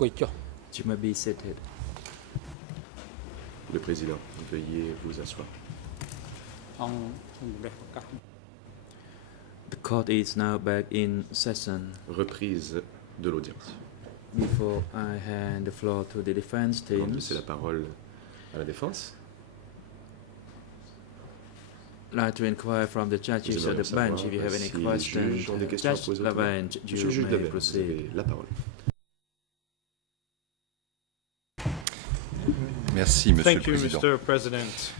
You may be seated. Le président, veuillez vous asseoir. The court is now back in session. Reprise de l'audience. Before I hand the floor to the defense Avant de teams, laisser la parole à la défense, I'd like to inquire from the judges of the bench if you have any si les questions. juges ont des questions à Judge poser au Lavange, Monsieur le you juge may Daven, vous proceed. avez la parole. Merci, Monsieur Thank le you, Président. Mr. President.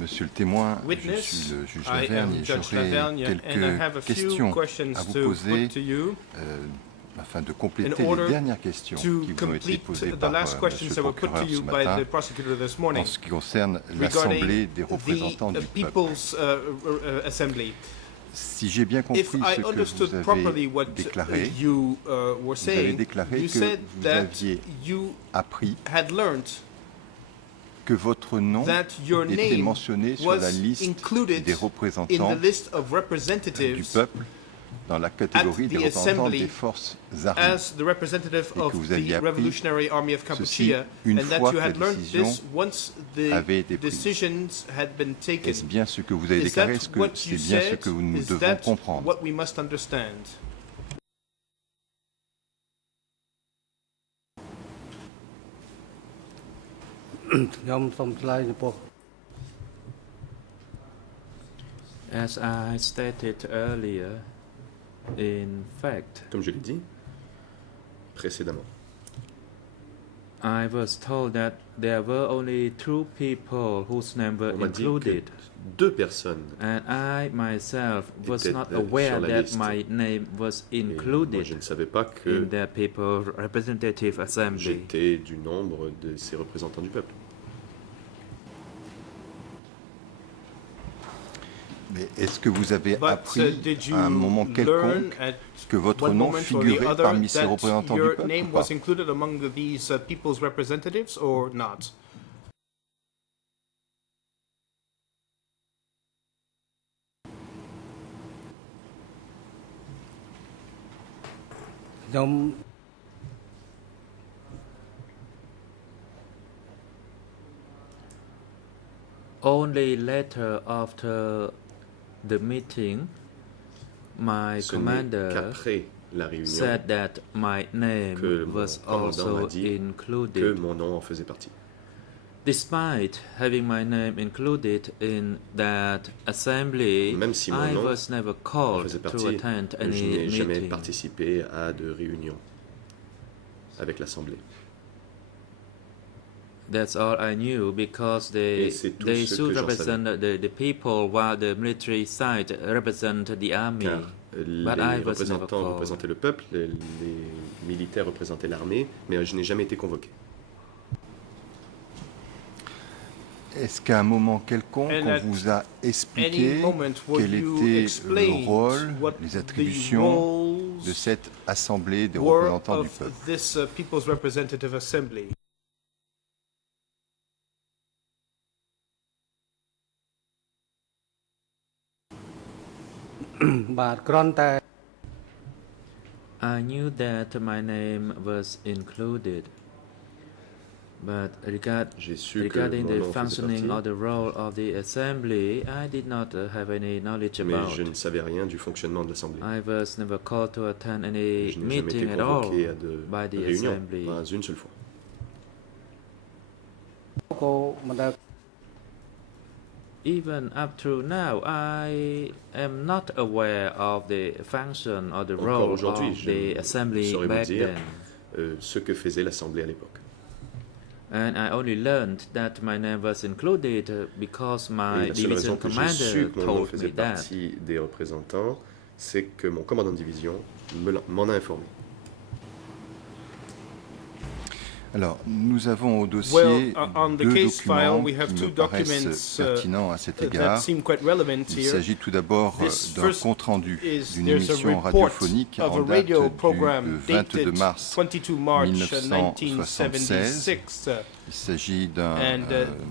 Monsieur le témoin, je Witness, suis le juge I am Lavergne et Judge j'aurais Lavergne, and I have a quelques few questions questions à vous to poser put to you afin de compléter in order les dernières questions qui to vous ont été complete posées the par last questions Monsieur that le were put to procureur you ce by matin the prosecutor this morning en ce qui concerne regarding l'Assemblée des représentants the du peuple. People's Assembly. Si j'ai bien compris If ce I que understood vous properly avez what déclaré, you were vous avez saying, déclaré you que said vous that aviez you appris had learned que votre nom that your était name mentionné sur la was liste included des in représentants the list of du representatives peuple dans la catégorie at des the représentants assembly des forces armées. as the representative Et que of vous the aviez appris Revolutionary Army of ceci Kampuchea, une and that fois you que la had learned décision this once the avait été prise. decisions had been taken. Est-ce bien ce que vous avez Is déclaré? that Est-ce que what c'est you bien ce said? que nous Is devons that comprendre? what we must understand? As I stated earlier, in fact, Comme je l'ai dit précédemment, I was told that there were only 2 people whose name were on m'a dit que included, 2 personnes, and I myself was étaient not sur aware la that liste. my name was et moi included je ne savais pas in que the People Representative Assembly. j'étais du nombre de ces représentants du peuple. Mais est-ce que vous avez But appris did you à un moment learn quelconque at que votre one nom moment or the figurait other parmi ces that représentants du your peuple name ou pas? was included among these people's representatives or not? Only later after the meeting, my Ce n'est commander qu'après la réunion said that my name que mon was commandant also m'a dit que included. mon nom en faisait partie. Despite having my name included in that assembly, Même si mon I nom was never en called faisait to partie, attend je any n'ai jamais meeting. participé à de réunions avec l'Assemblée. That's all I knew because Et c'est tout ce should que j'en represent the people while the military side represent the army. Car But les I was never représentants called. représentaient le peuple, les militaires représentaient l'armée, mais je n'ai jamais été convoqué. Est-ce qu'à un moment quelconque, And on at vous a Any expliqué moment were quel you était le explained rôle, what les the attributions de roles cette Assemblée des were représentants du of peuple? this People's Representative Assembly? I knew that my name was included, but J'ai su que regarding mon the nom faisait functioning partie, or the role of the assembly, I did not have any knowledge mais about. je ne savais rien du fonctionnement de l'Assemblée. I was never called to attend any Je n'ai jamais meeting été at all convoqué à de by the réunions, assembly. pas une seule fois. Even up to now, I am not aware of the function or the Encore role aujourd'hui, of je the ne assembly saurais vous back dire then. Ce que faisait l'Assemblée à l'époque. And I only learned that my name was included because Et my la seule raison division que j'ai su commander que mon nom told faisait me that. partie des représentants, c'est que mon commandant de division m'en a informé. Alors, nous avons au dossier Well, on the deux case file, documents we have qui two me paraissent documents pertinents à cet that égard. seem quite relevant Il here. s'agit tout d'abord This d'un first compte-rendu is d'une there's a émission report radiophonique of en a date radio du program 22 dated mars 22 March 1976. 1976. Il s'agit d'un And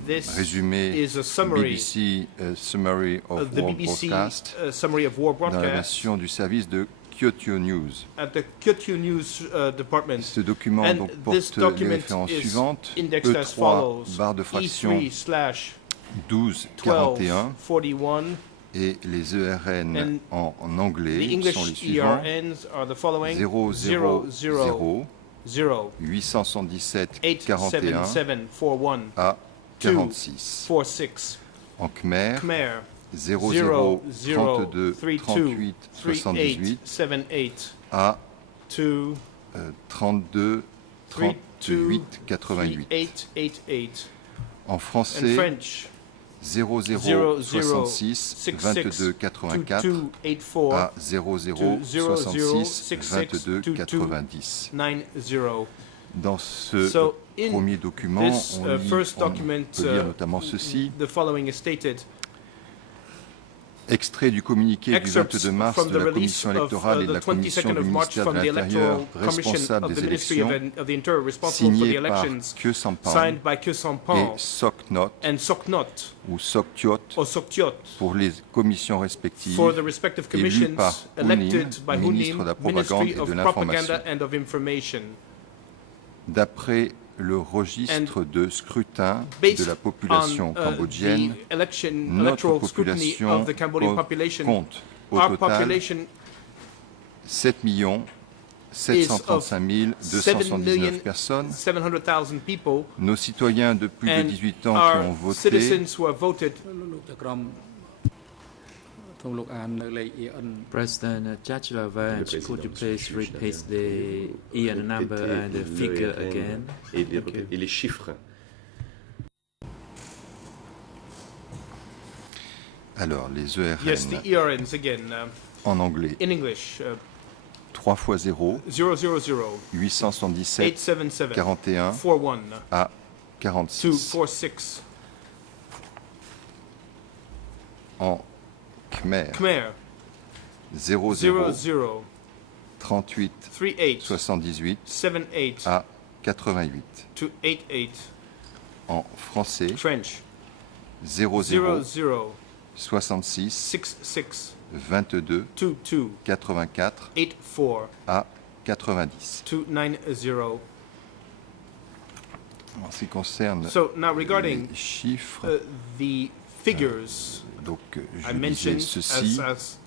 this résumé is a summary BBC Summary of the War BBC Broadcast summary of war dans la broadcast version du service de Kyoto News. at the Kyoto News department. Ce document And donc this porte les document références is suivantes. indexed as E3 follows. barre de fraction E3/1241 1241 et les ERN And en anglais the sont les English suivants. ERNs are the following 000 0 877 41 87741 à 46. 46 En Khmer, Khmer 00 32 32 38 78 78 à 2 32 38 88. 3888. En And français, French 00 66 22 84 2284 à 00 66 22 90. 90. Dans ce So in premier document, this on first peut document, lire notamment ceci. the following is stated. Extrait du communiqué du Excerpts 22 mars from de the la release Commission of électorale et de the la Commission 22nd du of March ministère de from the l'Intérieur Electoral Commission responsable of des the Ministry élections, of the Interior responsible for the signé par elections, Kyo Sampan signed by Kyo et Sampan Soknot and Soknot ou Soktiot or Soktiot pour les commissions respectives for the respective élus par commissions elected by ministre de la Hunim, Propagande Ministry et of de Propaganda l'Information. and of Information. D'après le registre de scrutin Based de la population on cambodgienne, the notre electoral scrutiny population of the Cambodian population, compte au our total population 7 735 279 personnes. 700,000 people, Nos citoyens de plus de and 18 ans qui ont our voté citizens who have voted. President Chachalavans, could you please repeat the EN number and the figure again? Et Thank you. les chiffres. Alors, les ERN Yes, the ERNs again, en anglais, in English, 3 x 0, 000 877 877 41 41 à 46. 246. En Khmer, Khmer 00 00 38 38 78 78 à 88. to 88. En français, French 00 00 66 66 22 22 84 84 à 90. 290. En ce qui concerne So now regarding les chiffres, the figures donc I je disais mentioned, ceci,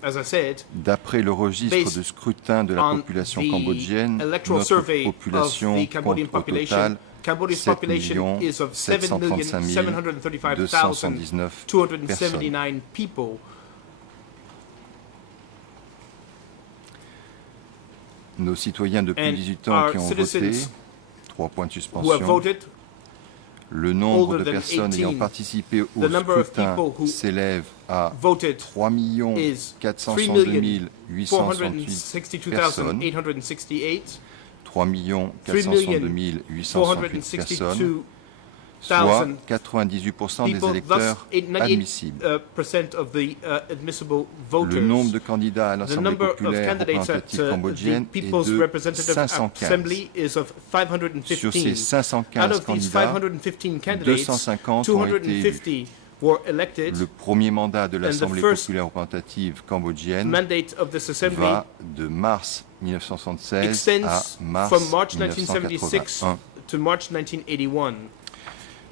as I said, d'après le registre based de scrutin de la on population the cambodgienne, electoral notre survey population of the Cambodian compte au population, total Cambodia's 7 population is of 735 279 735,279 people. Nos citoyens de plus de And 18 ans qui our ont voté, citizens 3 points de who have suspension. voted. Le nombre older de than personnes 18, ayant participé au the number of scrutin people who s'élève à Voted 3 is 462 868 personnes. 462,868, 3 462 868 personnes, soit 98% des people, thus électeurs admissibles. 98% of the admissible voters. Le nombre de candidats à The l'Assemblée number of populaire candidates at représentative the cambodgienne est People's de Representative 515. Assembly is of Sur ces 515. Out 515 of these candidats, 515 candidates, 250 ont été élus. 250 were elected. Le premier mandat de l'Assemblée first populaire représentative cambodgienne Mandate of this assembly va de mars 1976 à extends mars from March 1976 1981. to March 1981.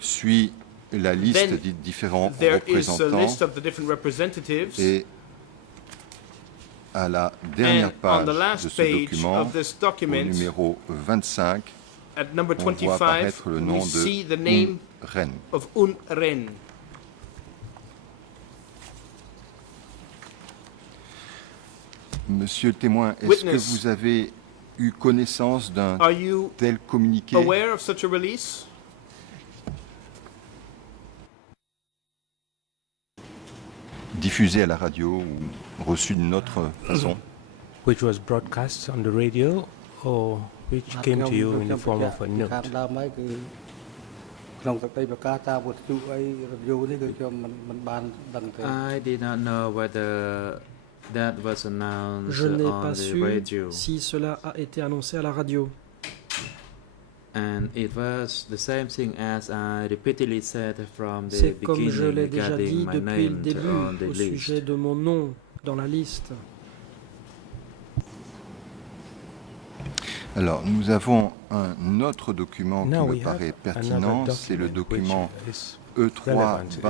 Suit la liste Then des différents There is a représentants list of the different representatives. et à la dernière And on page the de last ce page document, of this au document, numéro 25, at number on voit 25, apparaître le nom we see the de name Ren. of Un Ren. Monsieur le témoin, est-ce que Witness. vous avez eu connaissance d'un Are you tel communiqué? aware of such a release? Diffusé à la radio ou reçu d'une autre façon? Which was broadcast on the radio or which came to you in the form of a note? ក្នុងសេចក្តីប្រកាសតាមវិទ្យុអីរយូនេះគឺខ្ញុំមិនបានដឹងទេ I did not know whether that was announced Je n'ai on pas the su radio. si cela a été annoncé à la radio. And it was the same thing as I repeatedly said from the C'est comme je beginning l'ai déjà regarding dit my depuis le name début on the au list. sujet de mon nom dans la liste. Alors, nous avons un autre document qui Now me we have paraît another pertinent, c'est le document document which is relevant. It is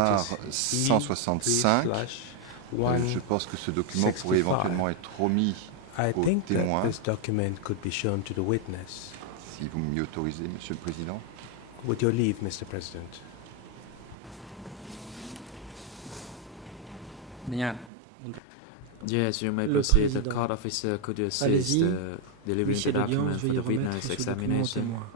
E3/165. E3/165. Je pense que ce document pourrait éventuellement être remis I au think that témoin, this document could be shown to the witness. si vous m'y autorisez, Monsieur le Président. With your leave, Mr. President. Yes, you may Le proceed. The président. court officer could assist Allez-y. delivering the Huissier document d'audience, for veuillez the remettre witness ce document au examination. témoin.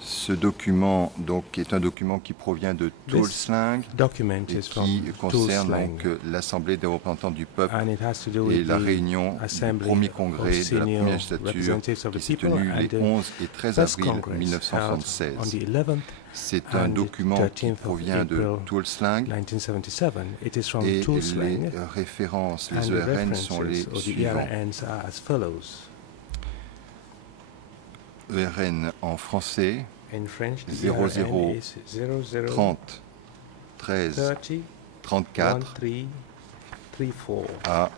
Ce document donc, est un document qui provient de Toolslang Document et is from qui concerne Toolslang, donc l'Assemblée des représentants du peuple and it has to do et with la the réunion du Assembly premier of congrès de la Senior première législature Representatives of qui the s'est People tenu and les the 11 et 13 First avril Congress held on 1976. the 11th C'est un and the document qui 13th of provient de April Toolslang 1977. It is from et Toolslang, les références, and les the ERN sont les references or the suivants. ERNs are as follows. ERN en français In French, the 00 ERN is 00 30 13 30 34 13 34 à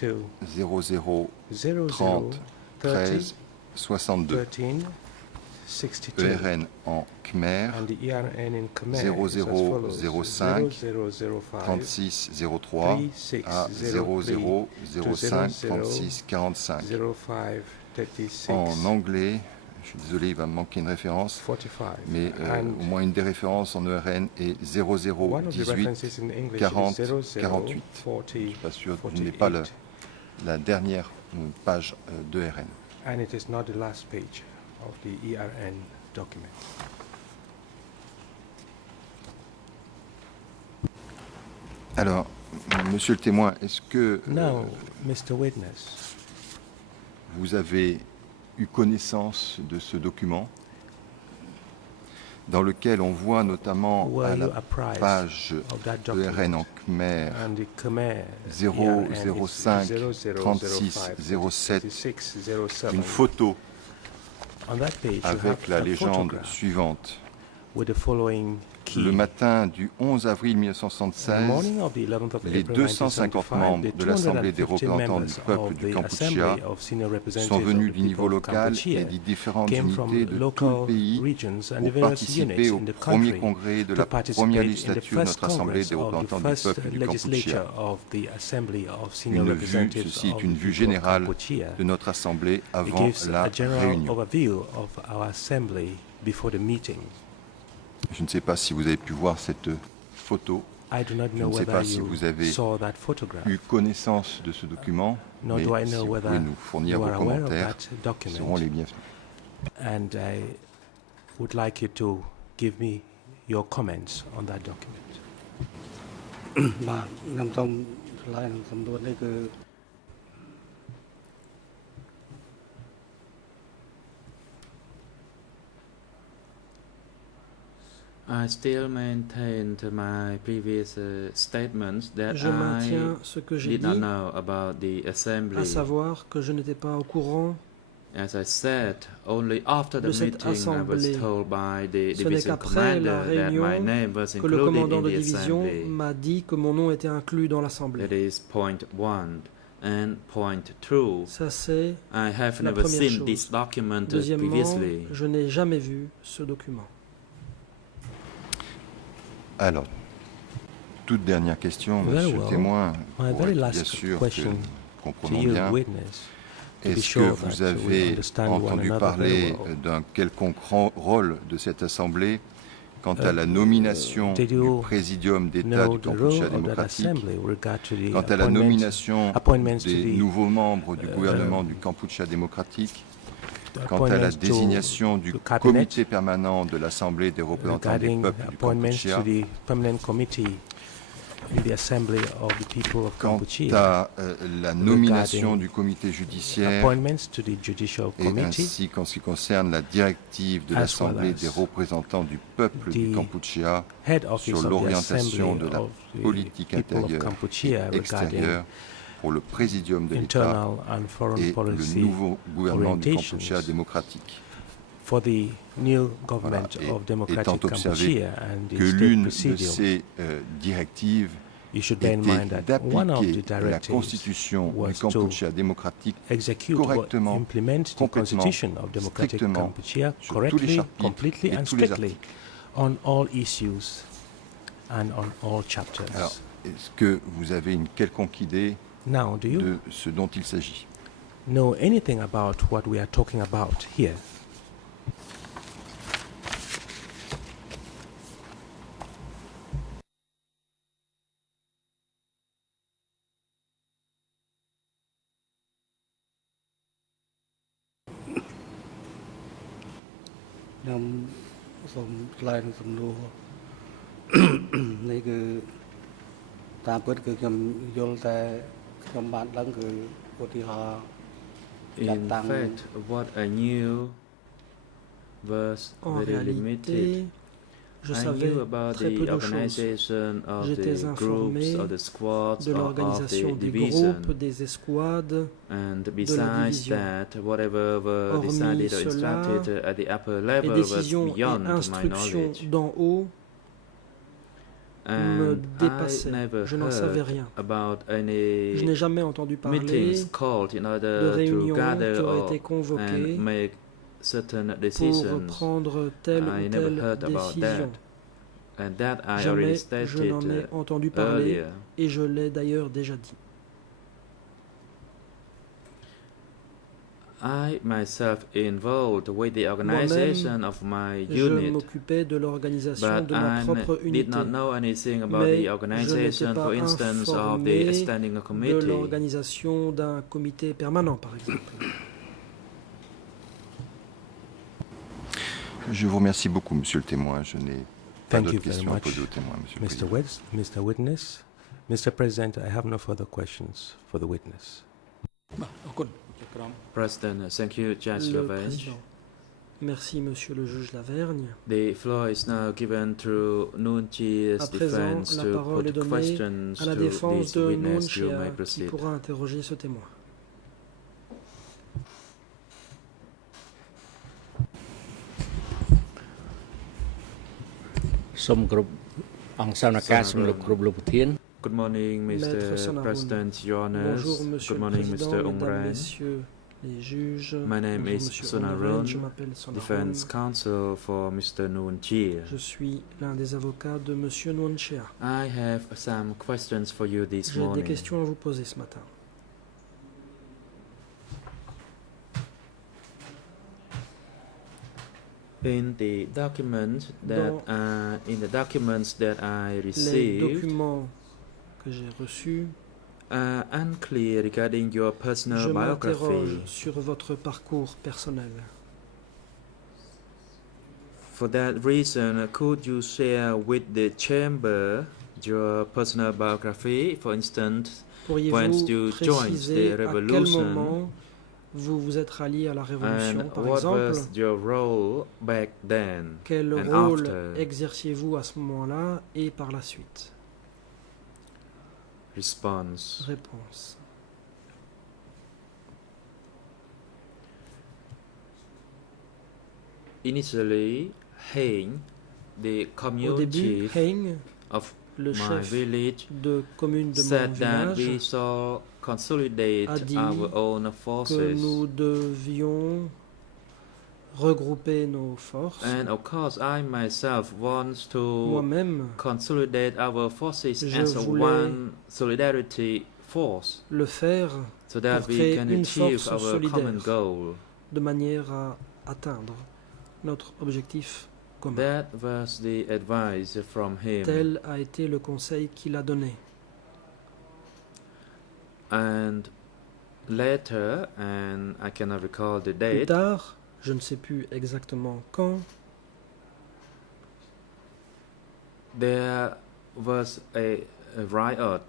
2 00 00 30 13 62. 13 62. ERN en Khmer And the ERN in Khmer is as follows: 0005 0005 36 03 à 00 05 36 45. 05 36 En anglais, je suis désolé, il va me manquer une référence, 45. mais And au moins une des références en ERN est 00 one of the 18 references in English 40 is 00 48. 40 Je ne suis pas sûr, je n'ai pas 48. la dernière page d'ERN. And it is not the last page of the ERN document. Alors, monsieur le témoin, est-ce que Now, Mr. Witness, vous avez eu connaissance de ce document dans lequel on voit notamment were à you la apprised page of that ERN en document? Khmer And the Khmer 005 36 07 une photo On that page, you avec have la a légende photograph suivante. with the following key. Le matin du 11 avril On the 1976, morning of the 11th of les April 250 1975, membres the de l'Assemblée des 250 représentants du members peuple of du the Kampuchea Assembly of Senior Representatives sont of venus the du niveau people of local Kampuchea et des différentes came from unités de tout le local pays regions and pour the various participer units au in the premier country congrès de to la participate première in the législature de first notre Assemblée Congress des of the représentants du first peuple du legislature Kampuchea. of the Assembly of Senior Une vue, Representatives ceci of est une the vue people of générale Kampuchea. de notre Assemblée It avant gives la a general réunion. overview of our assembly before the meeting. Je ne sais pas si vous avez pu voir cette photo, I do not je know ne sais whether pas si you vous avez saw that photograph, eu connaissance de ce document, nor mais do I si know vous whether pouvez nous fournir you vos are aware of commentaires, that seront les document. bienvenus. And I would like you to give me your comments on that document. បាទខ្ញុំសូមឆ្លើយនឹងសំណួរនេះគឺ I still maintain to my previous statements that Je I maintiens ce que j'ai did not dit, know about the assembly. à savoir que je n'étais pas au courant. As I said, only after the de cette meeting I was assemblée. told by the Ce n'est division qu'après la commander that my réunion name was que le included commandant in de the division assembly. m'a dit que mon nom était inclus dans l'assemblée. That is point one. And point two, Ça c'est I have la never première seen chose. this document Deuxièmement, previously. je n'ai jamais vu ce document. Alors, toute dernière question, Very monsieur le well. témoin, My pour very être bien last sûr que question nous To comprenons you, bien. witness, to be Est-ce que sure vous that we avez understand one entendu another parler very well. d'un quelconque rôle de cette Assemblée quant à la nomination did du you Présidium d'État know du the role Kampuchea of that démocratique, assembly with regard to the quant à la nomination appointments to des the nouveaux membres du gouvernement du Kampuchea démocratique, quant à la appointments to désignation du the cabinet, comité permanent de l'Assemblée des représentants des regarding peuples du appointments Kampuchea, to the permanent committee in the assembly of the people of quant Kampuchea, à la nomination regarding du comité judiciaire, appointments to the judicial et committee, ainsi qu'en ce qui concerne la directive de as l'Assemblée well des as représentants du peuple du the Kampuchea head office sur of the l'orientation assembly de la of the politique people of intérieure Kampuchea et regarding extérieure pour le Présidium de l'État internal and foreign et le policy nouveau gouvernement du orientations Kampuchea démocratique. for the new government Voilà. Et of democratic étant observé Kampuchea and the Que state l'une de presidium. ces directives You should bear in mind était that one of the d'appliquer la directives constitution du was to Kampuchea démocratique execute or correctement, implement the complètement, constitution of democratic strictement, Kampuchea sur tous les correctly, chapitres completely et and tous les strictly articles. on all issues and on all chapters. Alors, est-ce que vous avez une quelconque idée Now, do you de ce dont il s'agit? know anything about what we are talking about here? Nam សូមថ្លែងសំណួរ នេះគឺតាមពិតគឺខ្ញុំយល់តែខ្ញុំបានដឹងគឺឧទាហរណ៍ In Datang. fact, what I knew was En very réalité, limited. je I savais knew about très the peu de choses organization of J'étais the informé groups, of the squads, de or of l'organisation the des division. groupes, des escouades. And besides division. that, whatever were Hormis decided or cela, instructed at the upper Les level was décisions beyond et my instructions knowledge. d'en haut me And I dépassaient. never Je n'en savais heard rien. about Je any n'ai jamais entendu parler meetings called in de order to réunions gather qui auraient or, été convoquées and make certain pour decisions. prendre telle I ou never telle heard about décision. that. And that I already Jamais je stated n'en ai entendu parler earlier. et je l'ai d'ailleurs déjà dit. I myself involved with the organization of my Je unit, m'occupais de l'organisation but de ma I propre did unité, not know anything about Mais the je organization, n'étais pas for instance, of informé the standing de committee. l'organisation d'un comité permanent, par exemple. Je vous remercie beaucoup, monsieur le témoin. Je n'ai pas Thank you d'autres very questions à much, poser au témoin, monsieur le Mr. président. Witness. Mr. President, I have no further questions for the witness. បាទអរគុណជាក្រុម President, thank you, Judge Le Lavange. président. Merci, monsieur le juge Lavergne. The floor is now given to Nuon Chea À présent, defense la to parole est put donnée questions à la to défense this de Nuon witness. You Chea may qui proceed. pourra interroger ce témoin. Good morning, Maître Mr. Sanaroun. President, Your Honors. Bonjour, monsieur Good le morning, président, Mr. mesdames, Ongren, messieurs les juges. My name Bonjour, is monsieur Sonaroun, Ongren. Je m'appelle Sonaroun. Defense Counsel for Mr. Nuon Chea. Je suis l'un des avocats de monsieur Nuon Chea. I have some questions for you this J'ai des morning. questions à vous poser ce matin. In the documents that I Les received documents que j'ai reçus, are unclear regarding your je personal m'interroge biography. sur votre parcours personnel. For that reason, could you share with the chamber your personal biography? For instance, when Pourriez-vous you joined préciser the à quel revolution moment vous vous êtes rallié à la Révolution, and par what exemple? was your role back then Quel and rôle after? exerciez-vous à ce moment-là et par la suite? Response. Réponse. Initially, Hein, the Au commune début, chief Hein, of le my chef village, de commune de mon said that we village, shall consolidate a dit our own que forces. nous devions regrouper nos forces. And of course, I myself want to Moi-même, consolidate our forces Je as voulais one solidarity force, le faire so that pour we créer can une achieve force our common solidaire. goal. de manière à atteindre notre objectif commun. That was the advice from him. Tel a été le conseil qu'il a donné. And later, and I cannot recall the Plus date, tard, je ne sais plus exactement quand, there was a riot,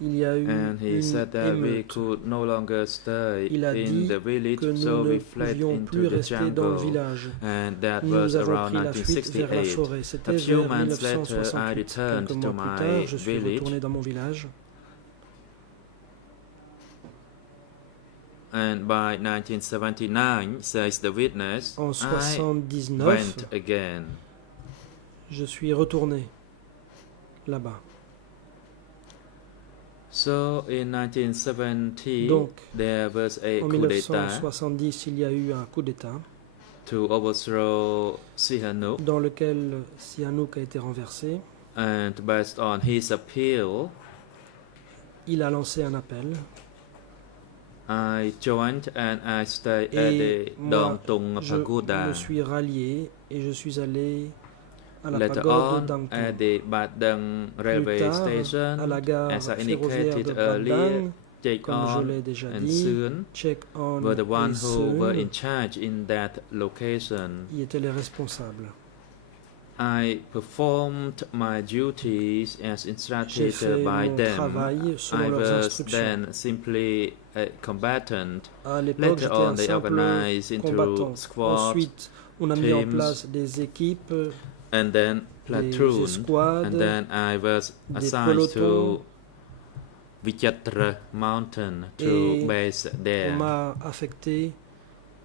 il y a eu and he une said that we émeute. could no longer stay Il a in dit the village, que so nous we ne fled pouvions plus into the rester dans le jungle. village. And that Nous was avons around pris la fuite vers la 1968. forêt. A C'était few vers months later, I 1968. returned Quelques to mois plus my tard, je suis village, retourné dans mon village. and by 1979, says the witness, En I 79, went again. je suis retourné là-bas. So in 1970, Donc, there was a en coup d'État 1970, il y a eu un coup d'État to overthrow Sihanouk, dans lequel Sihanouk a été renversé. and based on his appeal, Il a lancé un appel. I joined and I stayed at Et the moi, Dongtung je Pagoda. me suis rallié et je suis allé à la Later pagode on, d'Angtung. at the Badang railway Plus tard, station, à la gare as I ferroviaire de indicated earlier, Badang, Jae comme je On l'ai déjà and dit, Soon Check On were the et ones who were Sun in charge in that location. y étaient les responsables. I performed my duties as J'ai instructed fait by mon them. travail I selon leurs was instructions. then simply a combatant. À l'époque, Later j'étais on, un they simple organized into combattant. squads Ensuite, on a mis en teams, place des équipes, and then des platoon, escouades, and then I was des assigned pelotons. to Vichatra Mountain to Et base on there. m'a affecté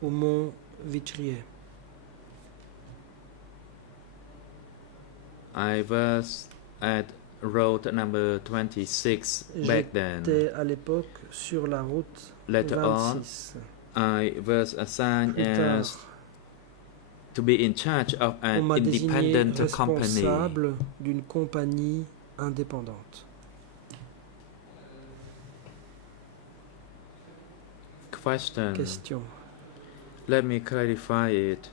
au mont Vitrier. I was at road number 26 back then. J'étais à l'époque sur la route Later on, 26. I was assigned Plus as tard, to be in charge of on an m'a désigné independent company. responsable d'une compagnie indépendante. Question. Let me clarify it.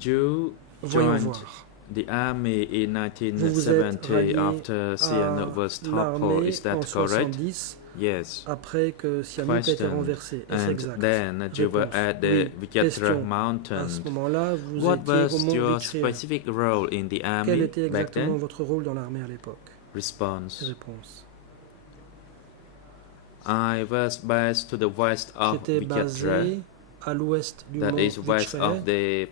You Voyons joined voir. the army in Vous êtes 1970 rallié after Sihanouk was toppled. l'armée Is that en correct? 70 Yes. après que Sihanouk a été Question. renversé. Est-ce And exact? then you were Réponse. at the Oui. Vichatra Question. À Mountain. ce moment-là, vous What étiez au was mont your Vitrier. specific role in the Quel army était back exactement then? votre rôle dans l'armée à l'époque? Response. Réponse. I was based to the west of J'étais Vichatra, basé à l'ouest du that mont is west Vitrier, of the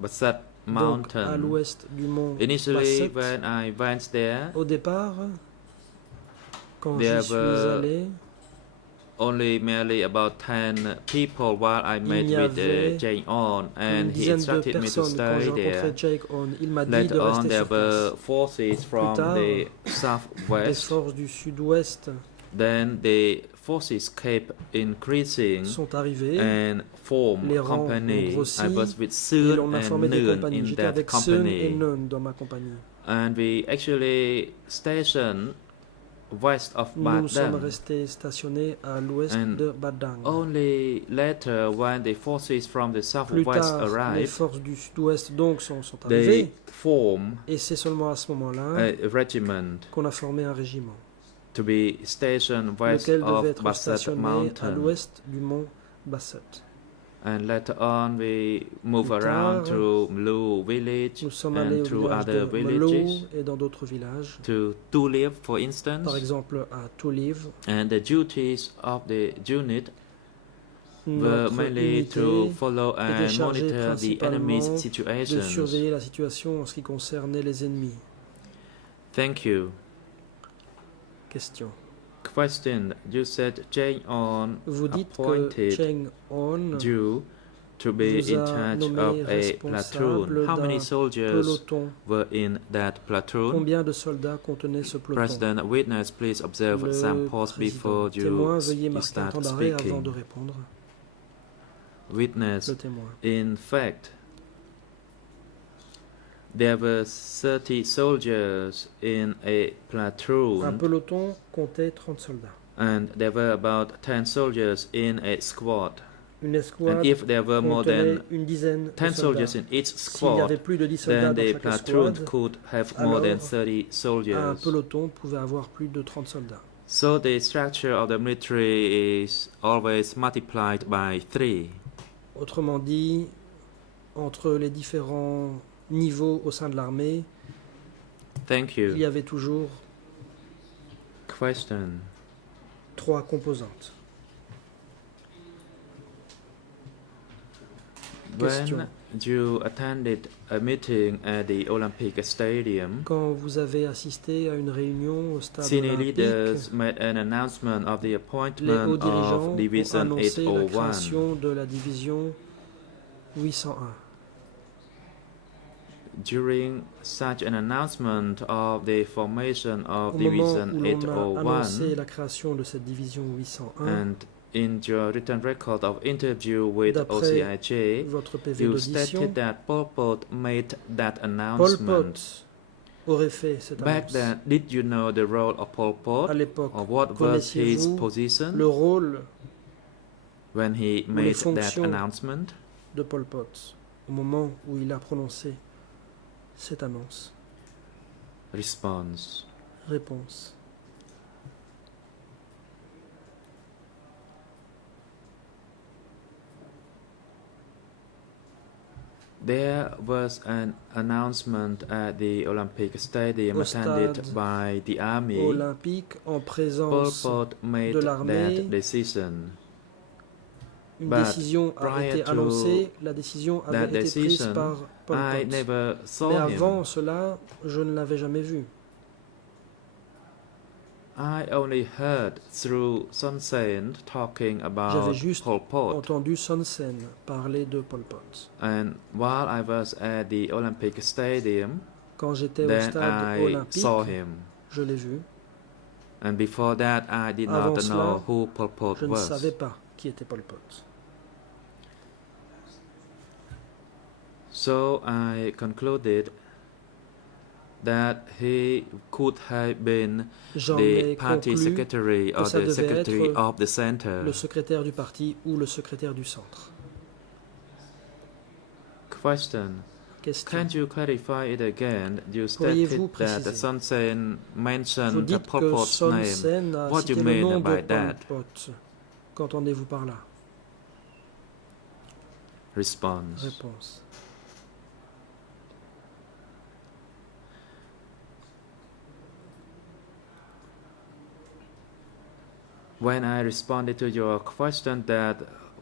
Basat donc à Mountain. l'ouest du mont Initially, Basset. when I went there, Au départ, quand There j'y suis were allé, only merely about 10 people while I met y with avait Jane On, une and he dizaine de instructed me to personnes. Quand j'ai stay rencontré there. Jake On, il m'a dit de Later on, rester there sur place. were forces from tard, the Des southwest. forces du sud-ouest Then the forces kept increasing sont arrivées and formed Les a rangs company. ont grossi, I was with et Soon on a and formé des Noon compagnies. in J'étais that avec Sun et company. Nun dans ma compagnie. And we actually stationed west of Nous sommes Badang. restés stationnés à l'ouest And de Badang. Only later, when the forces from the Plus southwest tard, les arrived, forces du sud-ouest donc sont they arrivées, formed et c'est seulement à ce moment-là a regiment qu'on a formé un régiment, to be stationed west lequel devait of être Basset stationné à Mountain. l'ouest du mont Basset. And later on, we move Plus around tard, to Mlu village Nous sommes allés and au to village other de Melo villages, et dans d'autres villages, to Tulip, for instance. par exemple à Touliv. And the duties of the unit were Notre mainly to unité follow était and chargée monitor the enemy's principalement de situations. surveiller la situation en ce qui concernait les ennemis. Thank you. Question. Question. You said Jane On Vous dites que appointed Cheng On you to be vous in a charge nommé of a platoon. responsable How many d'un soldiers peloton. were in that platoon? Combien de soldats contenait ce peloton? President, witness, please observe Le some pause before président. Témoin, you veuillez marquer un start temps d'arrêt avant speaking. de répondre. Witness, Le témoin. in fact, there were 30 soldiers in a Un platoon, peloton comptait 30 soldats. and there were about 10 soldiers in a squad. Une And escouade if there were more contenait than une dizaine de 10 soldats. soldiers in each S'il y avait squad, plus de 10 soldats then dans the chaque platoon escouade, could have more than alors 30 un soldiers. peloton pouvait avoir plus de 30 soldats. So the structure of the military is always multiplied by 3. Autrement dit, entre les différents niveaux au sein de l'armée, Thank il y you. avait toujours Question. 3 composantes. Question. When you attended a meeting at the Olympic Stadium, Quand vous avez assisté à une réunion au stade senior olympique, leaders made an announcement of the les hauts appointment dirigeants of ont Division annoncé la 801. création de la division 801. during such an announcement of the formation of Au moment Division où l'on a annoncé 801, la création de cette division 801, and in your written record of interview with d'après OCIJ, votre PV you d'audition, stated that Pol Pot made that Pol announcement. Pot aurait fait cette Back annonce. then, did you know the role of Pol Pot, À l'époque, or what was his connaissiez-vous position le rôle when he ou les made that fonctions announcement? de Pol Pot au moment où il a prononcé cette annonce? Response. Réponse. There was an announcement at the Olympic Stadium Au attended stade by the army. Olympique en Pol présence Pot made de l'armée. that decision. Une But décision a prior été to annoncée, la décision that avait été prise decision, par Pol I Pot. never Mais saw avant him. cela, je ne l'avais jamais vu. I only heard through Son Sen talking about J'avais juste Pol Pot. entendu Son Sen parler de Pol Pot. And while I was at the Olympic Stadium, Quand j'étais au then stade I olympique, saw him. je l'ai vu. And before that, I did Avant not cela, know who Pol Pot Je ne was. savais pas qui était Pol Pot. So I concluded that he could have been J'en the ai party conclu secretary que or ça the devait secretary être of the center. le secrétaire du parti ou le secrétaire du centre. Question. Question. Can you clarify it again? You Pourriez-vous stated that préciser? Son Sen Vous mentioned dites Pol que Pot's Son name. Sen a What cité you le mean nom de by Pol that? Pot. Qu'entendez-vous par là? Response. Réponse. When I responded to your question that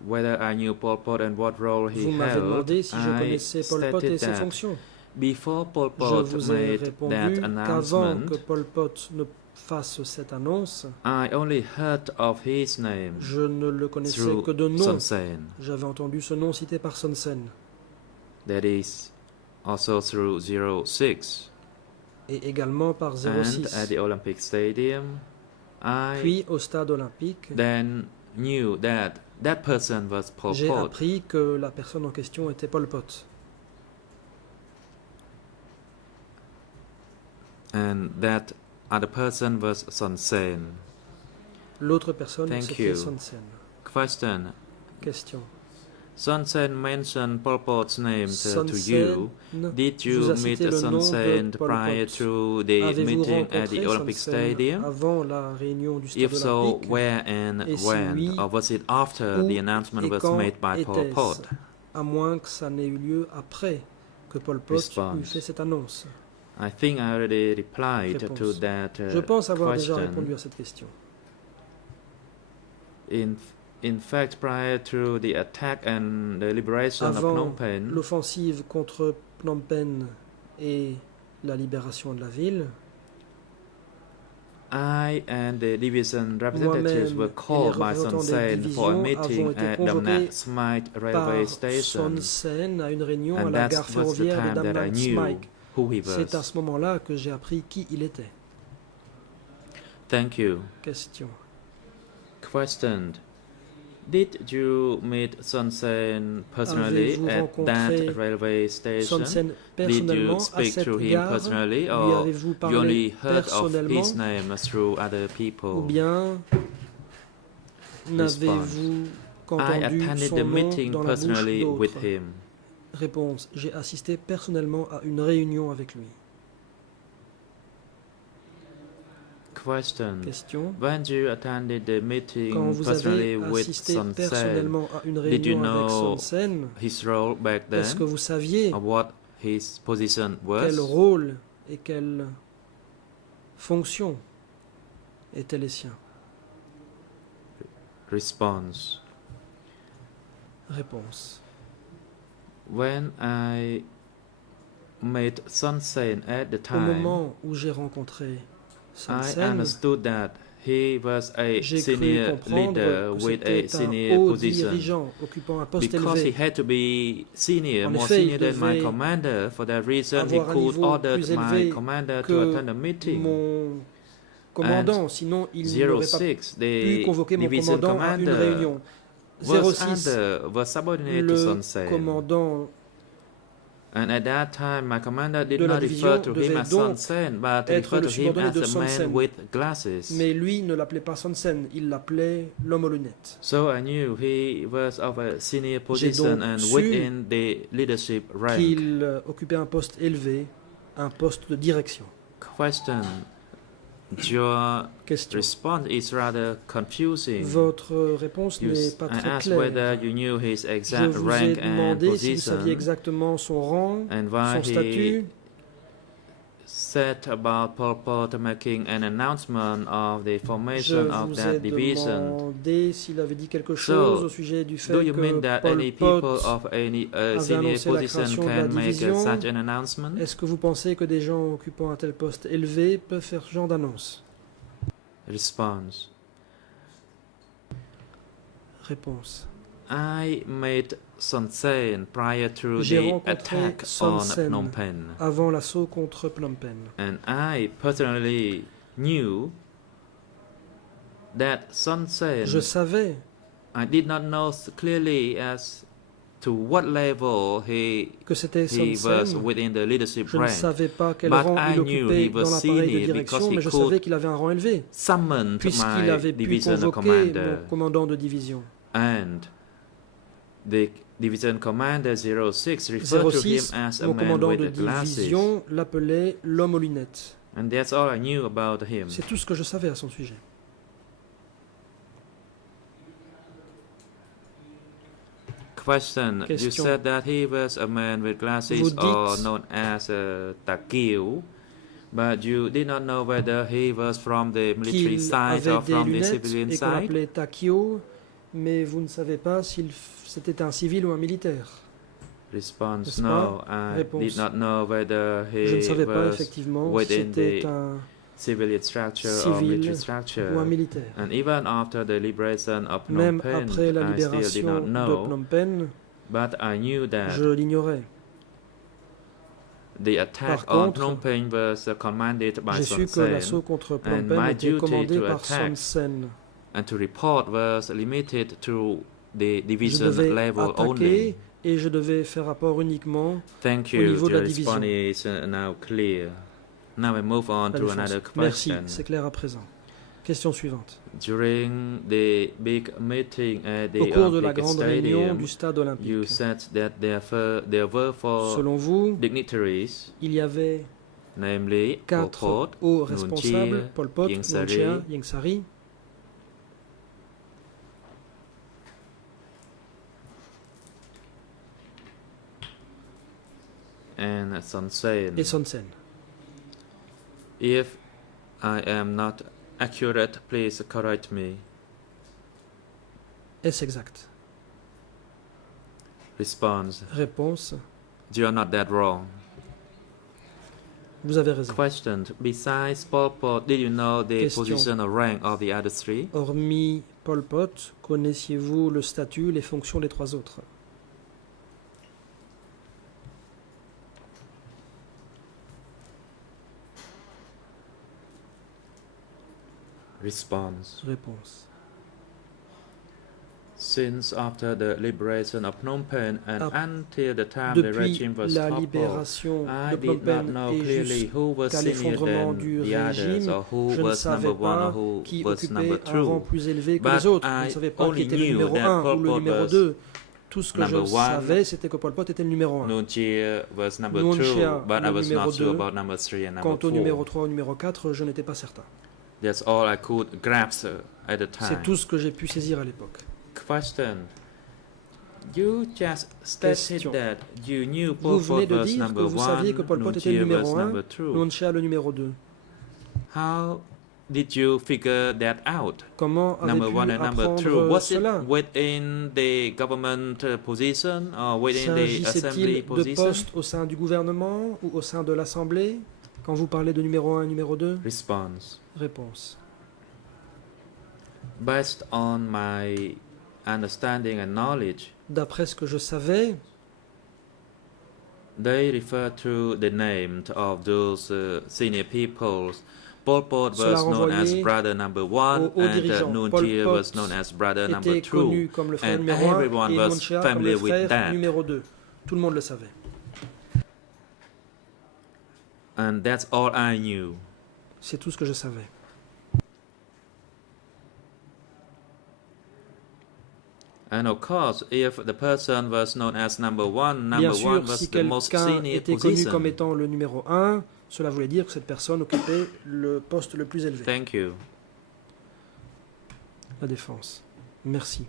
whether I knew Pol Pot and what role he Vous m'avez held, demandé si je I connaissais Pol Pot et stated ses that fonctions. before Pol Je Pot vous ai made that répondu qu'avant announcement, que Pol Pot ne fasse cette annonce, I only heard of his name je ne le connaissais through que de nom. Son Sen. J'avais entendu ce nom cité par Son Sen. That is also through 06. Et également par And 06. at the Olympic Stadium, I Puis au stade olympique, then knew that that person was Pol j'ai Pot. appris que la personne en question était Pol Pot. And that other person was Son Sen. L'autre personne, Thank c'était you. Son Sen. Question. Question. Son Sen mentioned Pol Pot's name Son to Sen you. Did vous you a meet cité le Son nom Sen de Pol prior Pot. to the Avez-vous meeting at rencontré the Son Olympic Sen Stadium? avant la réunion du stade If so, olympique? where and Et si when? oui, Or was it after où the announcement et was quand made by Pol était-ce? Pot? À moins que ça n'ait eu lieu après que Pol Pot Response. eut fait cette annonce. I think I already replied to Réponse. that Je pense avoir déjà question. répondu à cette question. In fact, prior to the attack and the liberation of Phnom Avant Penh, l'offensive contre Phnom Penh et la libération de la ville, I and the division representatives Moi-même were et called les by Son représentants des Sen for a divisions meeting avons été at convoqués Dam Nat Smite Railway par Station, Son Sen à une réunion à and la that gare was the ferroviaire de time Dam that I Nat knew Smike. who he C'est à was. ce moment-là que j'ai appris qui il était. Thank you. Question. Question. Did you meet Son Sen personally Avez-vous at rencontré that railway Son station? Sen Did personnellement you à speak cette to him gare? personally, Lui or avez-vous you only parlé heard of personnellement his name through other ou people? bien n'avez-vous I qu'entendu attended son the nom meeting dans la bouche personally with d'autres? him. Réponse. J'ai assisté personnellement à une réunion avec lui. Question. Question. When you attended the Quand meeting vous personally avez with assisté Son Sen, personnellement à une did you réunion avec Son know Sen, his role back est-ce que then, vous saviez or what his position quel was? rôle et quelle fonction étaient les siens? Response. Réponse. When I met Son Sen at the Au time, moment où j'ai rencontré Son I Sen, understood that he was a J'ai cru senior comprendre leader que with a c'était senior un haut position. dirigeant occupant un poste Because he élevé. had to be senior, En more effet, il senior than my devait commander. For that reason, he avoir un could niveau order plus my élevé commander to que attend a meeting. mon commandant, sinon il n'aurait pas 06, pu the convoquer mon division commandant à une commander, réunion. was subordinate to Le Son Sen. commandant And at that time, my commander did de la not division refer to him devait as Son donc Sen, but être referred le to him subordonné as de a Son man Sen. with glasses. Mais lui ne l'appelait pas Son Sen, il l'appelait l'homme aux lunettes. So I knew he was of a senior J'ai position donc and su within the leadership rank. Qu'il occupait un poste élevé, un poste de direction. Question. Your Question. response is rather confusing. Votre réponse You n'est s- pas I très asked whether claire. you knew his Je exact vous ai rank and demandé si vous saviez position exactement son rang, and why son he statut, said about Pol Pot making an announcement of the Je formation of vous ai that division. demandé s'il avait dit quelque chose So, au sujet du fait Do you mean que that Pol any people Pot... of any avait senior annoncé la position création de la can make division? such an announcement? Est-ce que vous pensez que des gens occupant un tel poste élevé peuvent faire ce genre d'annonce? Response. Réponse. I met Son Sen prior to J'ai the rencontré attack Son on Sen Phnom Penh, avant l'assaut contre Phnom Penh. and I personally knew that Son Sen. Je savais, I did not know clearly as to what level que c'était Son he was Sen. within the leadership Je ne rank. savais pas quel But rang I il knew occupait he was dans l'appareil de senior direction, because he mais je could savais qu'il avait un rang élevé, Summoned puisqu'il my avait pu division convoquer commander, mon commandant de division. and the division commander 06 referred to him 06, as a mon man commandant de with glasses, division l'appelait l'homme aux lunettes. and that's all I knew about him. C'est tout ce que je savais à son sujet. Question. You Question. said that he was a man with glasses, Vous or dites- known as Takil, but you did not know whether he was from the military Qu'il side avait or des from the lunettes civilian et qu'on side. appelait Takio, mais vous ne savez pas s'il c'était un civil ou un militaire. Response. N'est-ce No, pas? I Réponse. did not know whether he Je ne savais pas was effectivement si within c'était the un civilian structure or civil military structure. ou un militaire. And even after the liberation of Phnom Même Penh, après la I still did libération not de know. Phnom Penh, But I knew that je l'ignorais. the attack Par on contre, Phnom Penh was commanded by J'ai Son su que Sen, l'assaut contre Phnom and Penh my était duty commandé to par Son attack Sen. and to report was limited to the Je division devais level only. attaquer et je devais faire rapport uniquement. Thank au you. niveau de Your la division. response is now clear. Now we move on la to défense. another Merci, question. c'est clair à présent. Question suivante. During the big meeting at the Au cours de la Olympic grande réunion Stadium, du stade you olympique, said that there were four selon vous, dignitaries, il y avait namely Pol 4 Pot, hauts Nuon responsables, Chea, Pol Pot, Ieng Nuon Sary, Chea, Ieng Sary, and Son Sen. et Son Sen. If I am not accurate, please correct me. Est-ce exact? Response. Réponse, You are not that wrong. vous avez raison. Question. Besides Pol Pot, did you know the Question. position or rank of the other three? Hormis Pol Pot, connaissiez-vous le statut, les fonctions des 3 autres? Response. Réponse. Since after the liberation of Phnom Penh and Ap- until the time the Depuis regime was la toppled, libération I de Phnom did not Penh know et clearly who was jusqu'à senior l'effondrement than du the others, régime, or who je ne was savais number one or pas who qui was number occupait un rang two. plus élevé que But les autres. Je I ne savais pas qui only était le knew numéro that 1 Pol ou le Pot numéro was 2. Tout ce que je number one. savais, c'était que Pol Pot était le numéro 1. Nuon Chea was number Nuon two, Chea, but I le was numéro not sure 2. about number three and number Quant au numéro four. 3 au numéro 4, je n'étais pas certain. That's all I could grasp at the C'est time. tout ce que j'ai pu saisir à l'époque. Question. You just stated Question. that you knew Vous Pol venez Pot de was dire que number vous saviez que one, Pol Pot Nuon était le Chea numéro was 1, number two. Nuon Chea le numéro 2. How did you figure that out? Comment Number avez-vous one and number two. apprendre Was cela? it within the government position or within the assembly S'agissait-il de position? postes au sein du gouvernement ou au sein de l'Assemblée quand vous parlez de numéro 1 et numéro 2? Response. Réponse. Based on my understanding and knowledge, d'après ce que je savais, they refer to the name of those senior people. Pol Pot Cela was known as renvoyait brother number one, aux and dirigeants. Nuon Pol Chea Pot was known as brother number était connu two, comme le frère and numéro 1 everyone et was Nuon Chea comme familiar le with frère that. numéro 2. Tout le monde le savait. And that's all I knew. C'est tout ce que je savais. And of course, if the person was known as number one Bien sûr, was si the most quelqu'un senior était connu position. comme étant le numéro 1, cela voulait dire que cette personne occupait le poste le plus élevé. Thank you. La défense. Merci.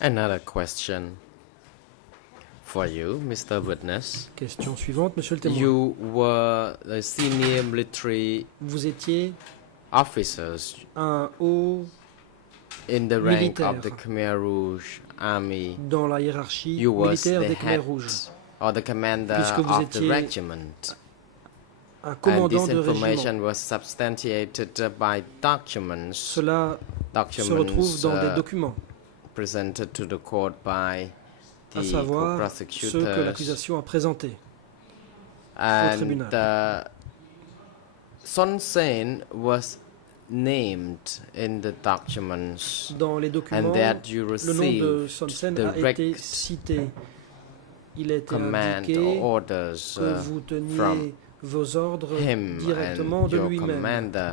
Another question for you, Mr. Witness. Question suivante, monsieur le témoin. You were the senior military Vous étiez officers un haut in the rank militaire of the Khmer Rouge Army. dans la hiérarchie You was militaire the des Khmer head Rouges, or the commander Puisque vous of the étiez regiment. un And commandant this de information régiment. was substantiated by documents. Cela se retrouve dans des documents, presented to the court by à the savoir ceux que co-prosecutors. l'accusation a présentés. And tribunal. Son Sen was named in the documents, Dans les and documents, that you le nom de received Son Sen a été direct cité. Il a été command indiqué orders que vous teniez from vos ordres him directement and de your lui-même commander.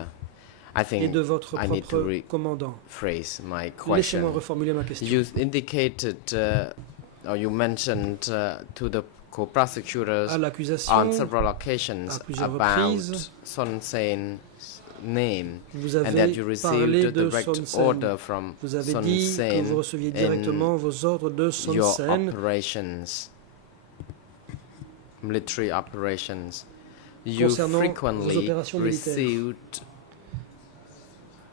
I et think de votre I need to propre commandant. rephrase my Laissez-moi question. reformuler ma question. You indicated, or you mentioned to the co-prosecutors À l'accusation, on several occasions à plusieurs about reprises, Son Sen's name, vous and that avez you parlé received de direct Son Sen. order from Vous avez Son dit que vous Sen receviez in directement vos ordres de Son your Sen, operations, military operations. You concernant vos frequently opérations militaires. received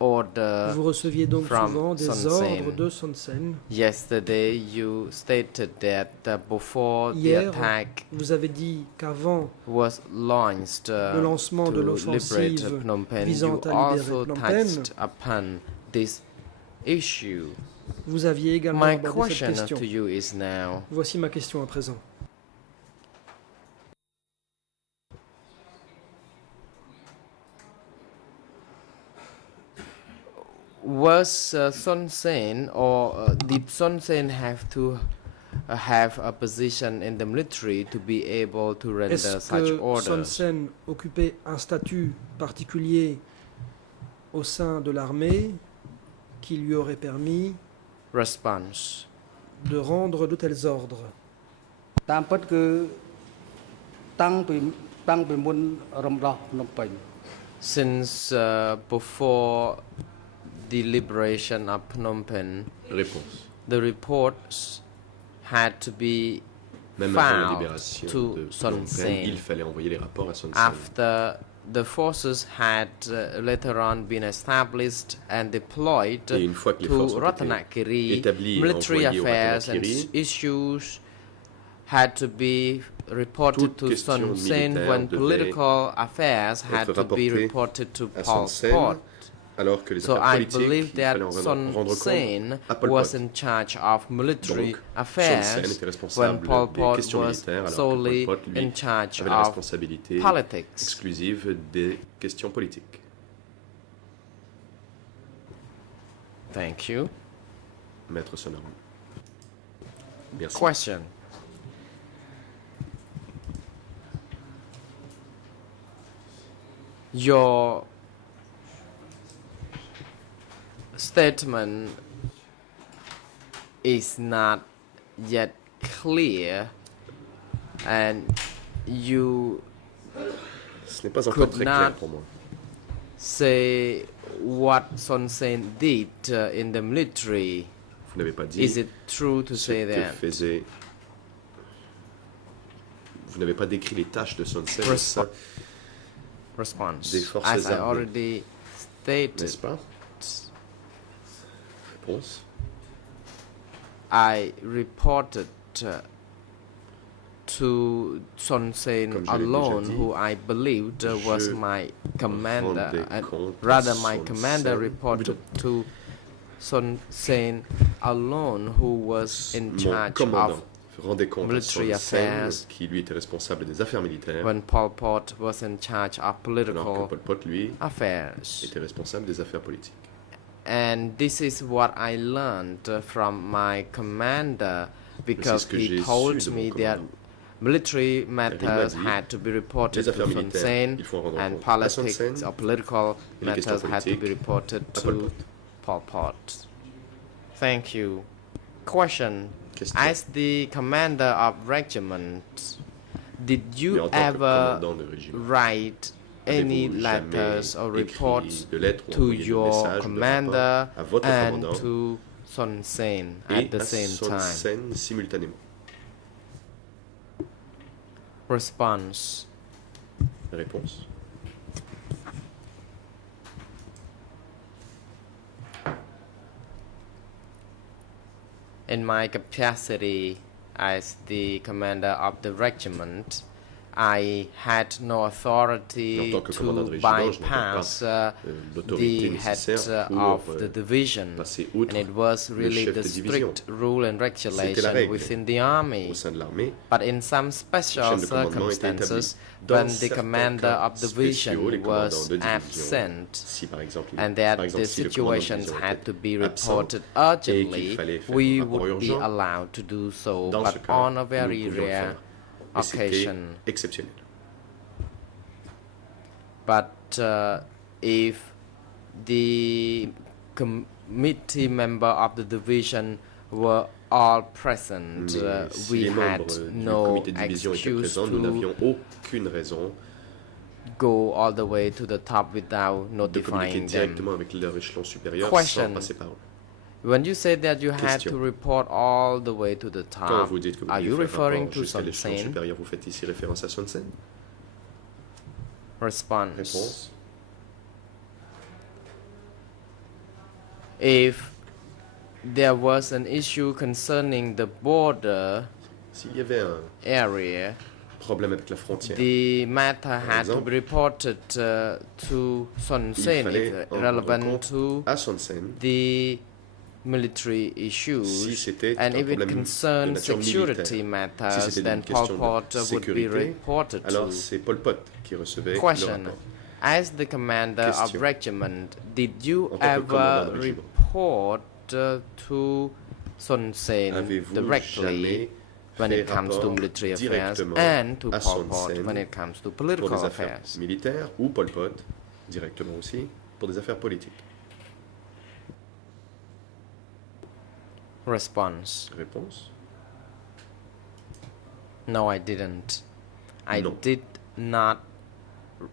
order. Vous receviez donc from souvent des Son ordres Sen. de Son Sen. Yesterday, you stated that before Hier, the attack vous avez dit qu'avant was launched le lancement to de liberate l'offensive Phnom Penh, visant you à libérer also Phnom Penh, touched upon this issue. vous aviez également My abordé cette question question. to you is now, Voici ma question à présent. was Son Sen, or did Son Sen have to have a position in the military to be able to render Est-ce such que Son orders? Sen occupait un statut particulier au sein de l'armée qui lui aurait permis Response. de rendre de tels ordres? តាមពិតគឺតាំងពីមុនរំដោះភ្នំពេញ Since before the liberation of Phnom Penh, Réponse. the reports had to be Même avant la filed libération to de Son Phnom Penh, il Sen fallait envoyer les rapports à Son Sen. after the forces had later on been established and deployed Et une fois que les forces to ont été Ratanakiri, établies et military envoyées au affairs and Ratanakiri, issues had to be reported toute to question Son Sen militaire when devait political affairs had être to be rapportée reported to à Pol Son Sen, Pot. alors que les So affaires I politiques, believe il fallait that en Son rendre Sen compte à Pol was Pot. in charge of military Donc, Son Sen affairs était when responsable Pol des Pot questions was militaires, alors que solely Pol Pot, lui, in charge avait la of responsabilité politics. exclusive des questions politiques. Thank you. Maître Sonaron. Merci. Question. Your statement is not yet clear, and you Ce n'est pas encore could très clair not pour moi. say what Son Sen did in the military. Vous n'avez pas dit Is it true to ce say que that? faisait vous n'avez pas décrit les tâches de Son Sen Response. des forces As I armées. already stated, n'est-ce pas? Réponse. I reported to Son Sen Comme je l'ai déjà alone, dit, who I believed was je my commander, rendais and compte à rather my Son commander Sen, reported to Son Sen alone, who was in Mon charge commandant of rendait compte à military Son Sen, affairs qui lui était responsable des affaires militaires, when Pol Pot was in charge of alors que political Pol Pot, lui, affairs. était responsable des affaires politiques. And this is what I learned from my commander, because que he j'ai told su de me mon that commandant. military matters dit, had to be reported les affaires to Son militaires, Sen, il faut en rendre and compte à Son politics Sen, or political et les questions matters had to be politiques reported à Pol to Pot. Pol Pot. Thank you. Question. Question. As the commander of regiment, did Mais you en tant que ever commandant de régiment, write any avez-vous letters or jamais reports écrit de lettres ou to envoyé de your messages ou de commander rapports à votre and commandant to Son Sen et at the à same Son time? Sen simultanément? Response. Réponse. In my capacity as the commander of the regiment, I had no authority En tant que commandant de to régiment, je n'avais bypass l'autorité the head nécessaire of pour the division, passer and outre it was le really chef the de division. strict rule and C'était la regulation règle within the army. au sein de l'armée. But in some special chaîne de commandement était établie. circumstances, Dans when the certains commander cas of the spéciaux, division les commandants was de division, absent, si par exemple, and that par exemple, the si le commandant de situations division had to be était absent reported et urgently, qu'il fallait faire we un rapport would be urgent, allowed to do so, dans but ce cas, on a nous very pouvions le rare faire. Et c'était occasion. exceptionnel. But if the committee member of the division were all present, Mais si we les had membres du no comité de division étaient excuse présents, nous to n'avions aucune raison go all the way to the top without de communiquer notifying them. directement avec leur échelon supérieur Question. sans passer par eux. When you say that you had Question. to report all the way to the Quand top, vous dites que vous are devez you faire referring rapport to jusqu'à Son l'échelon Sen? supérieur, vous faites ici référence à Son Sen? Response. Réponse. If there was an issue concerning the border S'il y avait un area, problème avec la frontière, the matter had to exemple, be reported to Son il Sen fallait if en rendre relevant compte to à Son Sen the military si issues, c'était and un if it problème de concerned nature security militaire. matters, Si c'était then une Pol question de Pot would be sécurité, reported alors to. c'est Pol Pot qui recevait le Question. rapport. As the commander of Question. regiment, did you En tant que commandant ever de régiment. report to Son Sen Avez-vous directly jamais when fait it comes to rapport military affairs directement and to à Pol Son Pot Sen when it comes to pour political des affaires affairs? militaires ou Pol Pot directement aussi pour des affaires politiques? Response. Réponse. No, I didn't. I Non. did not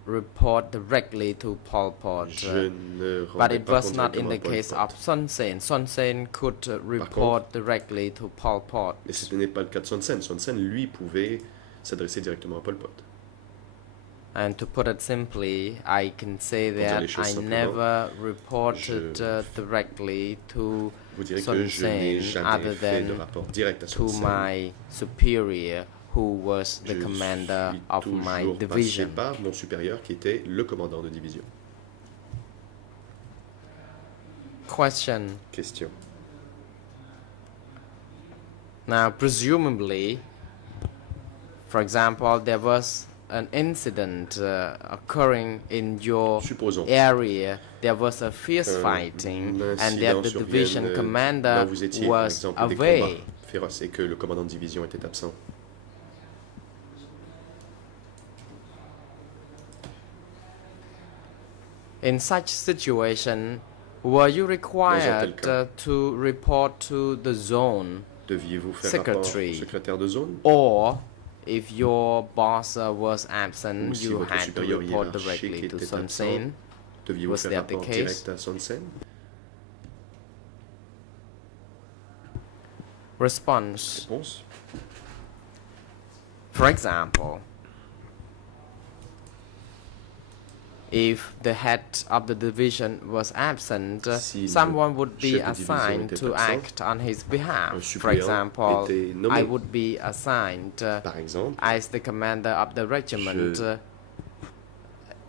report directly to Pol Pot. Je ne But rendais it pas was compte not in directement the à Pol case Pot. of Son Sen. Son Sen could report directly to Pol Pot. Mais ce n'est pas le cas de Son Sen. Son Sen, lui, pouvait s'adresser directement à Pol Pot. And to put it simply, I can say Pour dire that les choses I simplement, never reported je directly to Vous direz Son que je n'ai Sen jamais other fait de than rapport direct à to Son Sen. my superior, who was the Je commander suis of my toujours passé division. par mon supérieur qui était le commandant de division. Question. Question. Now, presumably, for example, there was an incident occurring in your Supposons area. There was a fierce fighting, un and that incident the survienne division là commander où vous étiez, par was exemple, des away. combats féroces et que le commandant de division était absent. In such situation, were you required cas. to report to the zone, Deviez-vous faire rapport au Secretary. secrétaire de zone? or if your boss was absent, Ou si you votre had to supérieur report hiérarchique directly to était Son absent, Sen? Deviez-vous Was faire that the rapport case? direct à Son Sen? Response. Réponse. For example, if the head of the division was absent, Si someone would be chef de division assigned était to absent, act on his behalf. un For suppléant example, était nommé. I would be assigned Par exemple, as the commander of the regiment. Je-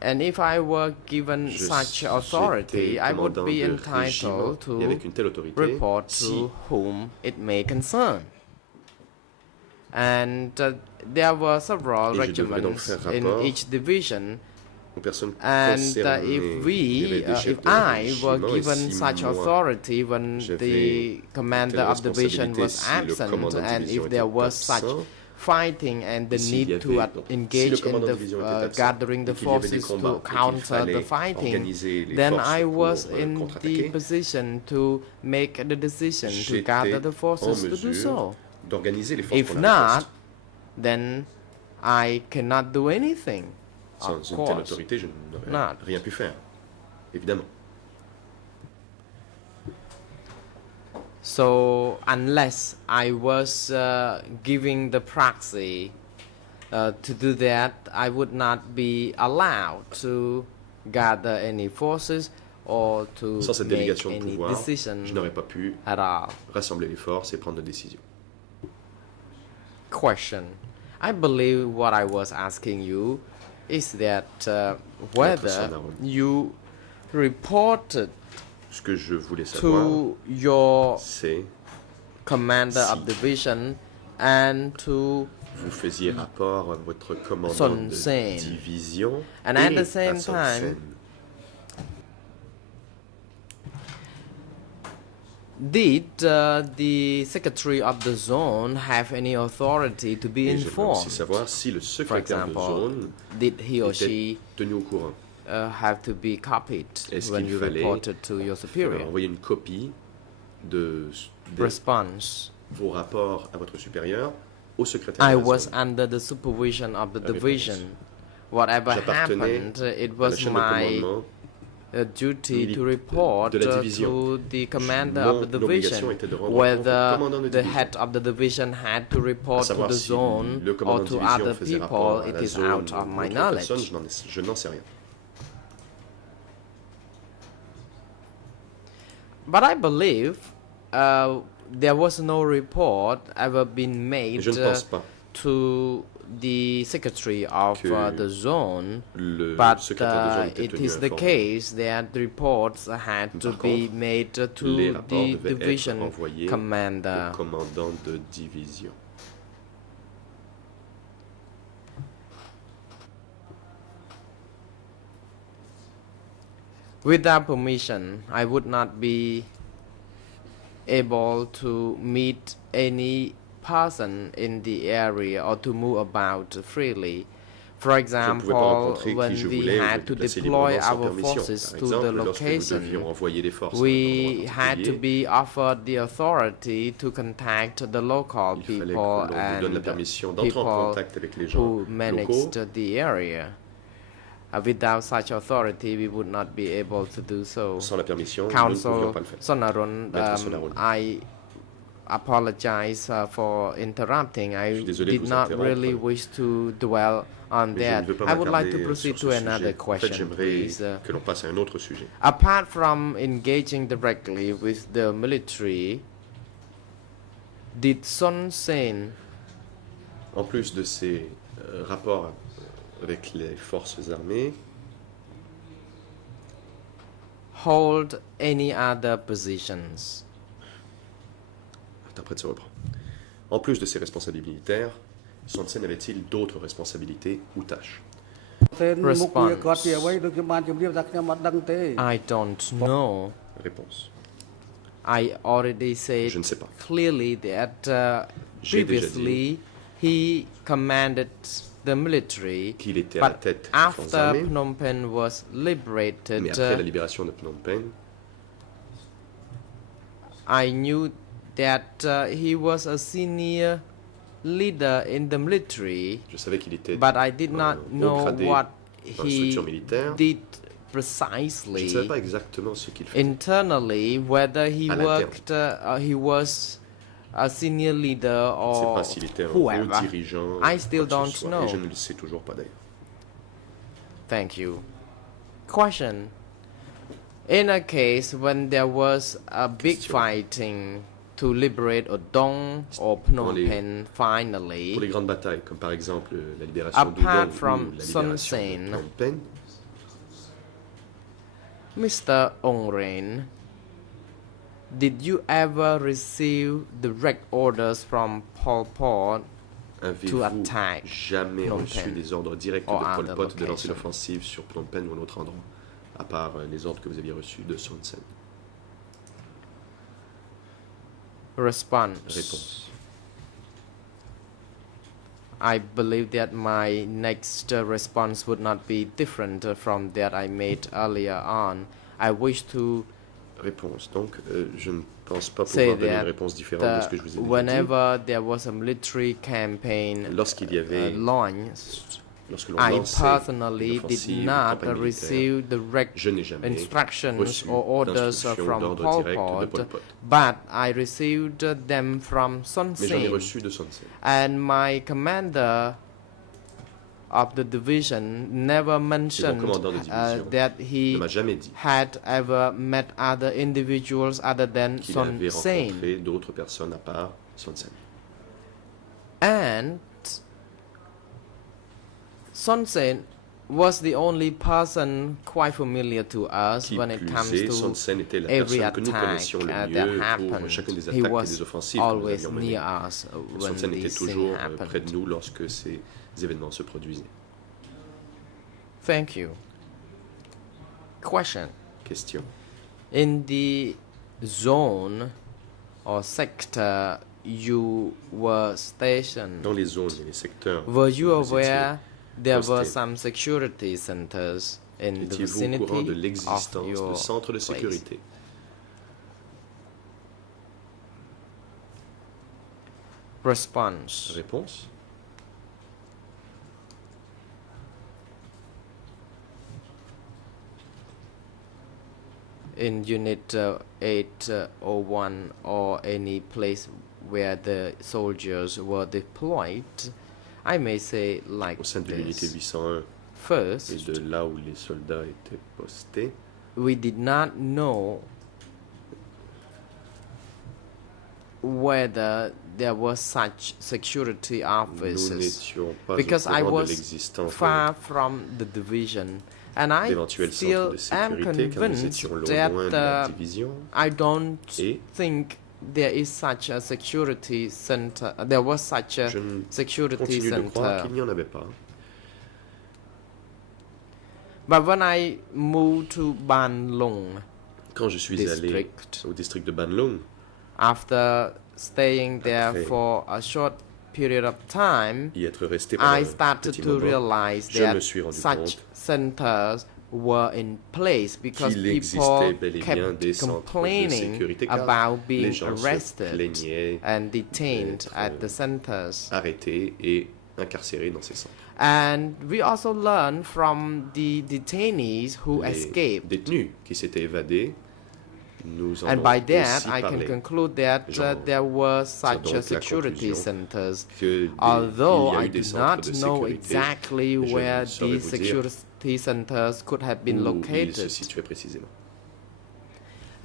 And if I were given such authority, j'étais I would commandant be de entitled régiment, et avec to une telle autorité, report si to whom it may concern. And there were several Et je devrais donc regiments faire in rapport each division. aux personnes And concernées, if il y we, avait des chefs if de I were régiment, et given si such moi, authority when j'avais the commander telle of division responsabilité, was si le absent, commandant de and division if there était was such absent, fighting and the et s'il y need to avait- donc, si le engage in commandant de the division était absent, gathering the et qu'il y avait des forces combats, to et qu'il counter fallait the fighting, organiser les then forces I pour, was in the contre-attaquer, position to make the decision to j'étais gather the en forces to do mesure so. d'organiser les forces If pour la not, riposte. then I cannot do anything. Sans Of une telle course. autorité, je n'aurais Not. rien pu faire, évidemment. So unless I was giving the proxy to do that, I would not be allowed to gather any forces or to Sans cette make délégation de any pouvoir, decision je n'aurais pas pu at all. rassembler les forces et prendre de décisions. Question. I believe what I was asking you is that whether Sonarone. you reported Ce que je voulais savoir, to your c'est commander Si. of division and to vous faisiez rapport à votre commandant Son de Sen. division And et at the à same Son time, Sen. did the secretary of the zone have any authority to be Et j'aimerais aussi informed? savoir si le For secrétaire de example, zone did he or était she tenu au courant. have to be copied Est-ce when qu'il you fallait reported to your superior? Envoyer une copie de Response. vos rapports à votre supérieur au secrétaire I de la was zone. under the supervision of the La réponse. division. Whatever J'appartenais happened, it à la was chaîne de my commandement. duty to de report la division. to the commander Mon of the obligation division était de rendre compte au whether commandant de the division. head of the division had to À report to savoir the si zone le or commandant de to division other faisait people, rapport à it la is zone out of ou my autre knowledge. personne, je n'en sais rien. But I believe there was no report ever been Mais made je ne pense pas to the secretary of que the zone. le But secrétaire de zone était it tenu is the informé. case that reports had to Par be contre, made Les to rapports the devaient être division envoyés commander. au commandant de division. Without permission, I would not be able to meet any person in the area or to move about freely. For Je ne pouvais pas example, rencontrer when qui je we voulais ou me had to déplacer deploy librement sans our permission. forces Par to the exemple, lorsque nous location, devions envoyer des forces à un we endroit had to particulier, be offered the authority to contact the local il fallait que people l'on nous donne la and permission d'entrer en people contact avec les gens who locaux. managed the area. Without such authority, we would not be able to do so. Sans la permission, nous ne pouvions Council pas le faire. Sonaron, Maître Sonaron. I apologize for interrupting. Je I suis désolé de did vous not interrompre. really wish to dwell on Mais je that. ne veux pas I would like to m'attarder proceed sur to ce another sujet. En fait, question, j'aimerais please. que l'on passe à un autre sujet. Apart from engaging directly with the military, did Son Sen En plus de ces rapports avec les forces armées, hold any other positions? l'interprète se reprend. En plus de ses responsabilités militaires, Son Sen avait-il d'autres responsabilités ou tâches? សេនមុខវា Response. គាត់ជាអ្វីដូចខ្ញុំបានជម្រាបថាខ្ញុំអត់ដឹងទេ I don't know. Réponse. I already said Je ne sais pas. clearly that J'ai déjà previously he commanded the military, Qu'il était à la but tête des forces after armées, Phnom Penh was liberated, mais après la libération de Phnom Penh, I knew that he was a senior leader in the military, je savais qu'il était but I did not haut know gradé what dans la he structure militaire. did Je ne precisely savais pas exactement ce qu'il faisait. internally, whether he À l'interne. worked, he was a senior leader C'est or pas s'il était un haut whoever. dirigeant, I still quoi que ce don't soit, et know. je ne le sais toujours pas d'ailleurs. Thank you. Question. In a case when there was a big Question. fighting to liberate Odong or Phnom les- Penh Pour les finally, grandes batailles, comme par exemple la libération Apart d'Udon from ou la Son libération Sen, de Phnom Penh, Mr. Ongren, did you ever receive direct orders from Pol Pot to avez-vous attack jamais Phnom reçu Penh des ordres directs or de Pol other Pot de lancer location? l'offensive sur Phnom Penh ou un autre endroit, à part les ordres que vous aviez reçus de Son Sen? Response. Réponse. I believe that my next response would not be different from that I made earlier on. I wish to Réponse. Donc, je ne pense pas say pouvoir donner une that réponse différente de ce que je vous ai déjà dit. whenever there was a military campaign Lorsqu'il y avait, launched, lorsque l'on I lançait personally une did offensive, une not campagne militaire, receive direct je n'ai jamais instructions reçu or orders d'instructions from d'ordre Pol direct de Pol Pot, Pot. but I received them from Son Mais j'en ai Sen. reçu de Son Sen. And my commander of the division never mentioned commandant de division that Il he ne m'a jamais dit had ever met other individuals other than qu'il Son avait Sen. rencontré d'autres personnes à part Son Sen. And Son Sen was the only person quite familiar to us Qui when it plus comes est, Son to Sen était la every personne que nous attack connaissions le that mieux happened. pour chacune des He attaques et was des offensives que nous always avions menées. near us when Son Sen était these things toujours près happened. de nous lorsque ces événements se produisaient. Thank you. Question. Question. In the zone or sector you were stationed, Dans les zones et les secteurs, were you où vous aware there were posté. some security centers in the étiez-vous au courant de vicinity of l'existence your de centres de place? sécurité? Response. Réponse. In Unit 801 or any place where the soldiers were deployed, I may say like Au sein de l'unité this. 801 et First, de là où les soldats étaient postés, we did not know whether there was such security nous officers n'étions pas au because I courant de was l'existence far from the division, and I d'éventuels still centres de am sécurité car nous convinced étions loin that de la division. I don't Et think there is such a security center. There was such a je ne security continue de croire center. qu'il n'y en avait pas. But when I moved to Ban Lung Quand je suis allé district, au district de Ban Lung, after staying there Après for a short period of time, y être resté pendant I un started petit to moment, realize je me that suis rendu such compte centers were in place because qu'il people existait bel et bien kept des centres de complaining sécurité car about being les gens se arrested plaignaient and detained d'être, at the centers. arrêtés et incarcérés dans ces centres. And we also learned from the detainees who Les escaped. détenus qui s'étaient évadés, nous en And avons by that, aussi I can parlé. conclude that J'en there were tire such donc la security conclusion centers. Que Although il y a I eu des do centres not de know sécurité, exactly mais je where ne saurais these vous dire security centers could have been où ils se located. situaient précisément.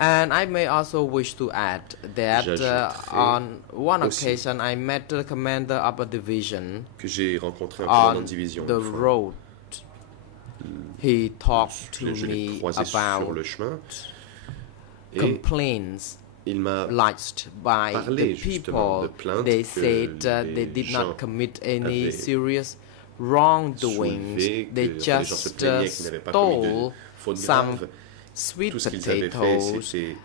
And I may also wish to add that J'ajouterai on one aussi occasion I met the commander of a division Que j'ai rencontré un commandant on de division the une fois. road. He talked to Je l'ai me croisé sur about le chemin et complaints il m'a lodged by parlé the justement de people. plaintes They que said they les did gens not commit any avaient serious wrongdoings. soulevé, They que les gens se just plaignaient qu'ils n'avaient pas commis de stole fautes some graves. sweet Tout ce qu'ils avaient fait, potatoes, c'était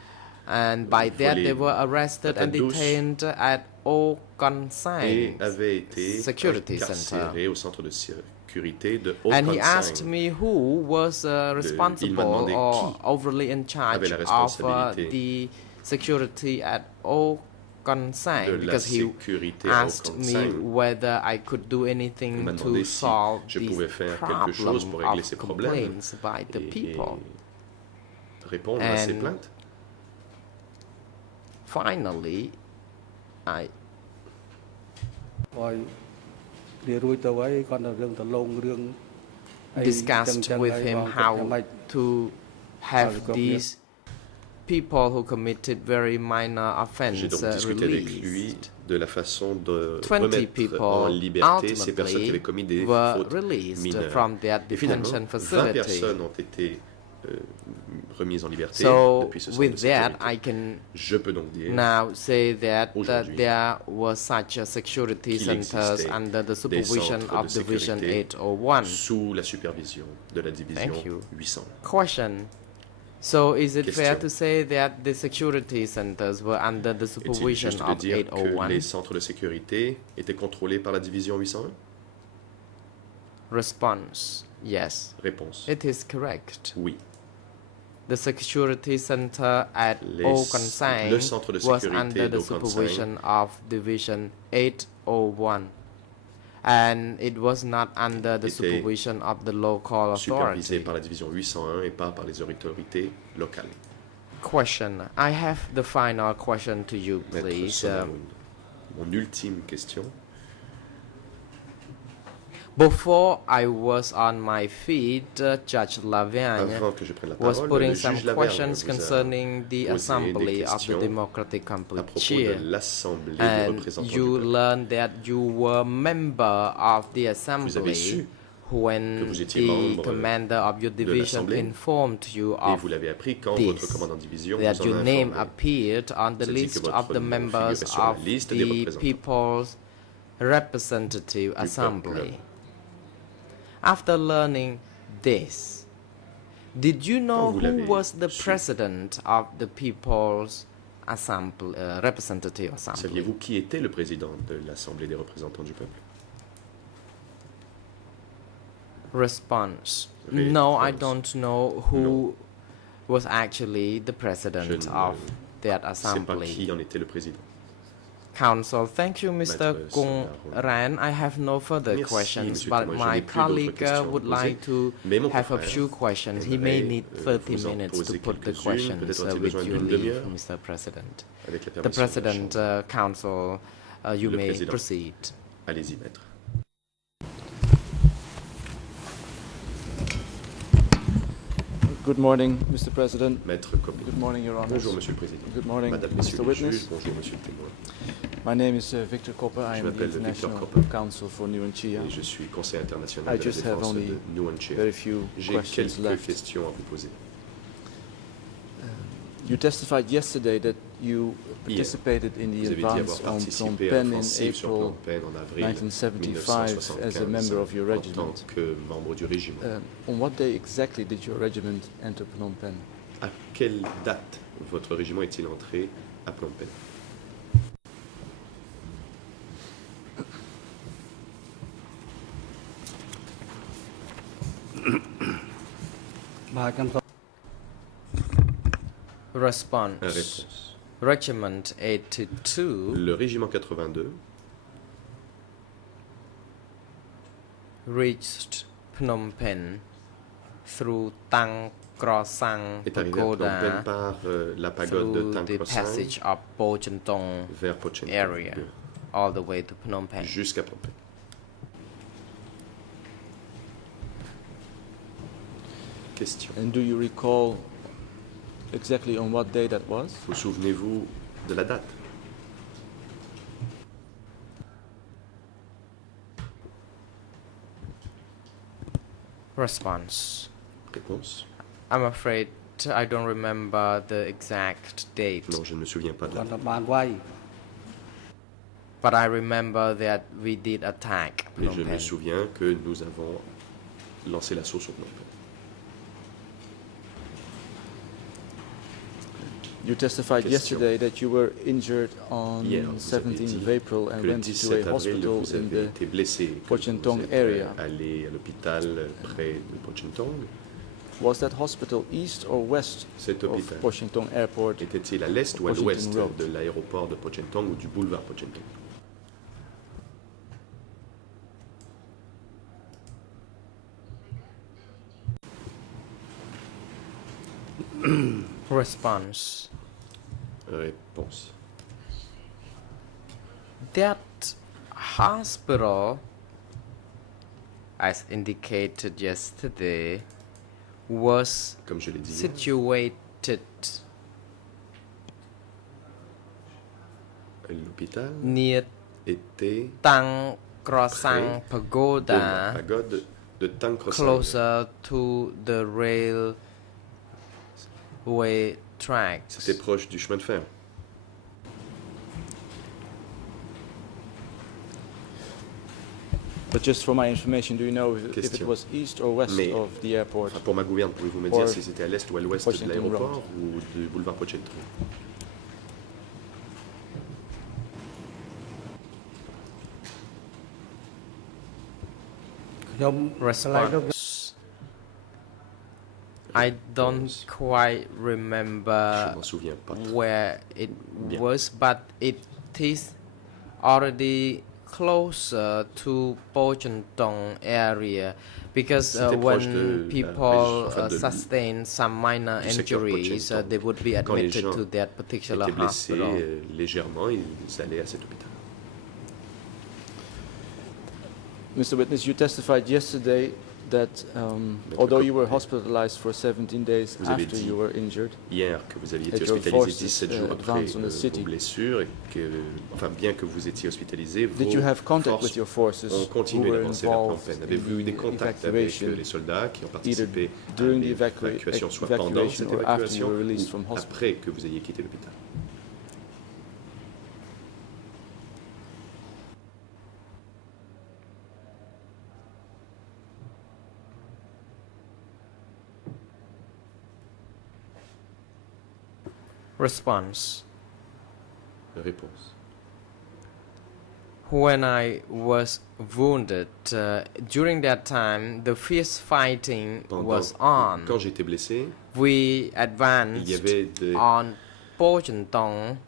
and by that voler they were arrested and patates douces detained at O Konsang. et avait été Security incarcéré au centre de sécurité de And he Haut-Kansang. asked me who was responsible demandait or qui overly in charge avait la of responsabilité the security at O de Konsang, la because he sécurité à asked me Haut-Kansang. whether I could do Il anything m'a to demandé si solve je these pouvais faire quelque chose problem pour régler of ces problèmes complaints by the et people. répondre à ces And plaintes. Finally, I ឲ្យវារួចទៅហើយគាត់នៅរឿងតឡងរឿងអី discussed ចឹង with ហើយ him បង how ចាំបាច់ to have these people who committed very minor J'ai offenses donc discuté avec lui released. de la façon de 20 remettre people en liberté ces personnes qui ultimately avaient commis des were fautes released mineures. from their Et finalement, detention 20 facility. personnes ont été remises en liberté So depuis ce centre with de that, sécurité. I can Je peux donc dire now say that Aujourd'hui, there was such a security qu'il centers existait under the des supervision centres of de Division sécurité 801. sous la supervision de la division Thank you. 800. Question. So is it fair Question. to say that the security centers were under the Est-il supervision juste de of dire que 801? les centres de sécurité étaient contrôlés par la division 801? Response. Yes. Réponse. It is correct. Oui. The security center at Le Okansang centre de was sécurité under the d'Okansang supervision of Division 801, and it was not under the était supervision of the local Supervisé authority. par la division 801 et pas par les autorités locales. Question. I have the final question to you, Maître please. Sonaroun, mon ultime question. Before I was on my feet, Judge Lavergne Avant que je prenne la was parole, putting le some juge Lavergne questions vous a concerning the posé Assembly des of the questions Democratic à propos Kampuchea. de l'Assemblée des And représentants you du peuple. learned that you were member of the Vous avez assembly su when que vous étiez the membre commander of your division l'Assemblée. informed you Et of vous l'avez appris quand this, votre commandant de division that vous en your a name informé. appeared on the Ça dit que list votre of the nom members figurait sur la of liste des the représentants People's Representative peuple. Assembly. After learning this, did you know Quand vous who l'avez was the su, president of the People's Assembly, Representative Assembly? Saviez-vous qui était le président de l'Assemblée des représentants du peuple? Response. No, I Réponse. don't know who Non. was actually the president Je ne of that sais pas assembly. qui en était le président. Council, thank you, Mr. Maître Kung Sonaroun. Ran. I have no further Merci, questions, Monsieur but Témoin. Je my n'ai plus d'autres colleague questions à would vous like to Mais mon have a confrère few questions. He may aimerait, need 30 vous en minutes to poser put the quelques-unes. questions Peut-être a-t-il with besoin your d'une leave, demi-heure Mr. President. avec la The permission de la President, Chambre. Council, you Le may Président. proceed. Allez-y, maître. Good morning, Mr. President. Maître Copé. Good morning, Your Honor. Bonjour, Monsieur le Président. Good morning, Madame, Mr. Messieurs les Witness. juges, bonjour, Monsieur le témoin. My name is Victor Copper. I Je am the m'appelle Victor International Copper. Counsel for Nuanchia. Et je suis conseiller international I de la just have défense only de Nuanchea. very few J'ai questions quelques left. questions à vous poser. You testified yesterday that you participated in the Vous avez dit advance avoir on Phnom participé à Penh in l'offensive sur Phnom April Penh en avril 1975 as a member of your en tant regiment. que membre du régiment. On what day exactly did your regiment enter Phnom Penh? À quelle date votre régiment est-il entré à Phnom Penh? Response. Réponse. Regiment 82 Le régiment 82 reached Phnom Penh through Tang Krosang est arrivé à Phnom Penh Pagoda par la pagode de through Tang the Krosang passage of Po Chentong vers Pochentong area all the way to Phnom Penh. jusqu'à Phnom Penh. Question. And do you recall exactly on what day that was? Vous souvenez-vous de la date? Response. Réponse. I'm afraid I don't remember the exact date, Non, je ne me souviens pas de la គាត់ date. ទៅបានវាយ but I remember that we did attack Mais Phnom je me Penh. souviens que nous avons lancé l'assaut sur Phnom Penh. You testified Question. yesterday that you were injured on Hier, vous avez 17th dit of April and Que le went to 17 a avril, hospital vous in avez the été blessé, que Pochentong vous êtes area. allé à l'hôpital près de Pochentong. Was that hospital east or west Cet of hôpital Pochentong Airport? était-il à l'est ou à Pochentong l'ouest Road. de l'aéroport de Pochentong ou du boulevard Pochentong? Response. Réponse. That hospital, as indicated yesterday, was Comme je l'ai dit, situated l'hôpital near était Tang Krosang de la Pagoda, pagode de Tang Krosang, closer to the railway tracks. C'était proche du chemin de fer. But just for my information, do you know if it Question. was east or west Mais- of the airport? Pour ma gouverne, pouvez-vous me Or dire si c'était à l'est ou à l'ouest de Washington l'aéroport ou du boulevard Pochetto? Response. I don't quite Je remember m'en souviens pas. where it Bien. was, but it is already closer to Pochentong area because C'était proche de when la people région- de- sustain some minor du secteur injuries, Pochentong. they would be Quand les admitted gens to that particular étaient blessés hospital. légèrement, ils allaient à cet hôpital. Mr. Witness, you testified yesterday that although you were hospitalized for 17 days Vous avez after dit you were injured, hier que vous aviez été that your hospitalisé forces, 17 jours après advanced on the city. vos blessures et que, enfin, bien que vous étiez hospitalisé, did you vos have contact forces with your forces ont who continué were d'avancer vers Phnom involved Penh. Avez-vous eu des in the contacts avec evacuation les soldats qui ont either participé à during the l'évacuation, soit pendant cette evacuation or after you évacuation were released ou from hospital? après que vous ayez quitté l'hôpital? Response. Réponse. When I was wounded, during that time, the fierce fighting was on. Quand j'étais blessé, We il y advanced avait des on Pochentong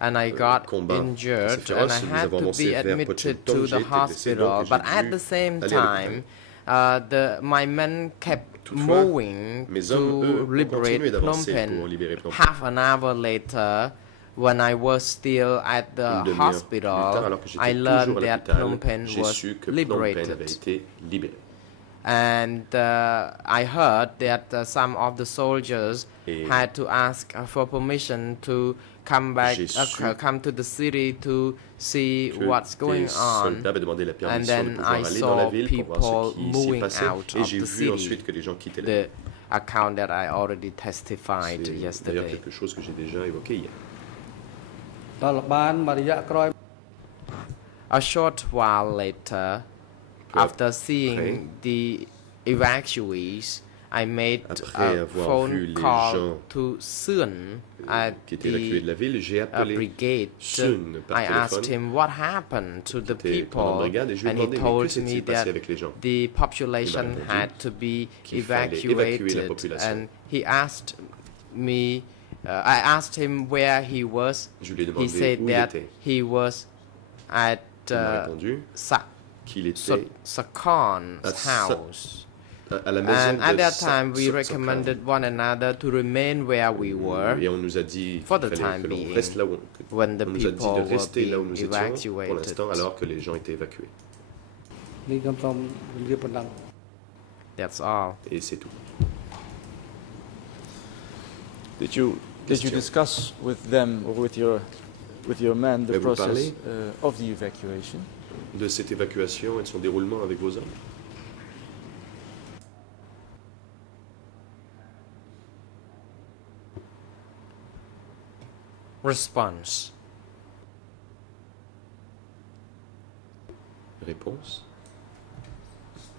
and I got combats injured assez and I féroces. Nous had avons to avancé be vers admitted Pochentong. to J'ai the été blessé, hospital. donc But j'ai at dû the same aller à time, my men kept Toutefois, moving mes hommes, eux, to ont liberate continué Phnom d'avancer Penh. pour libérer Phnom Penh. Half an hour later, when I was still at the Une demi-heure plus tard, hospital, alors que I j'étais learned toujours à that Phnom l'hôpital, Penh j'ai was su que Phnom Penh avait liberated. été libéré. And I heard that some of the soldiers Et had to ask for permission to come back, j'ai su come to the city to see que what's going des on. soldats avaient demandé la And permission de then pouvoir I aller dans la saw ville pour voir ce people qui s'y moving passait. out Et of j'ai the vu city. ensuite que les gens quittaient la The ville. account that I already testified C'est d'ailleurs yesterday. quelque chose que j'ai déjà évoqué hier. ដល់ បានមួយរយៈក្រោយ A short while later, Peu after seeing the evacuees, I made Après a avoir vu phone les call gens, to Sun at qui étaient évacués de the la ville, j'ai appelé brigade. Sun par I asked téléphone, him what happened to the qui était pendant people, brigade, et je lui ai and he demandé mais que told me s'est-il passé that avec les gens. the population Il m'a répondu had to be qu'il fallait évacuer la evacuated, population. and he asked me. I asked him where he was. Je lui ai He demandé said où il that était. he was at Il m'a répondu qu'il était Sakon's à house. à la maison And at de that time, we Sakan. recommended one another to remain where we were Et on nous a dit for qu'il the fallait time que l'on being, reste là où when the on nous a dit people de rester were là où being nous étions pour evacuated. l'instant alors que les gens étaient évacués. នេះខ្ញុំសូមជម្រាបប៉ុណ្ណឹង That's all. Et c'est tout. Did you Question. discuss with them or with your men the Avez-vous process parlé of the evacuation? de cette évacuation et de son déroulement avec vos hommes? Response. Réponse.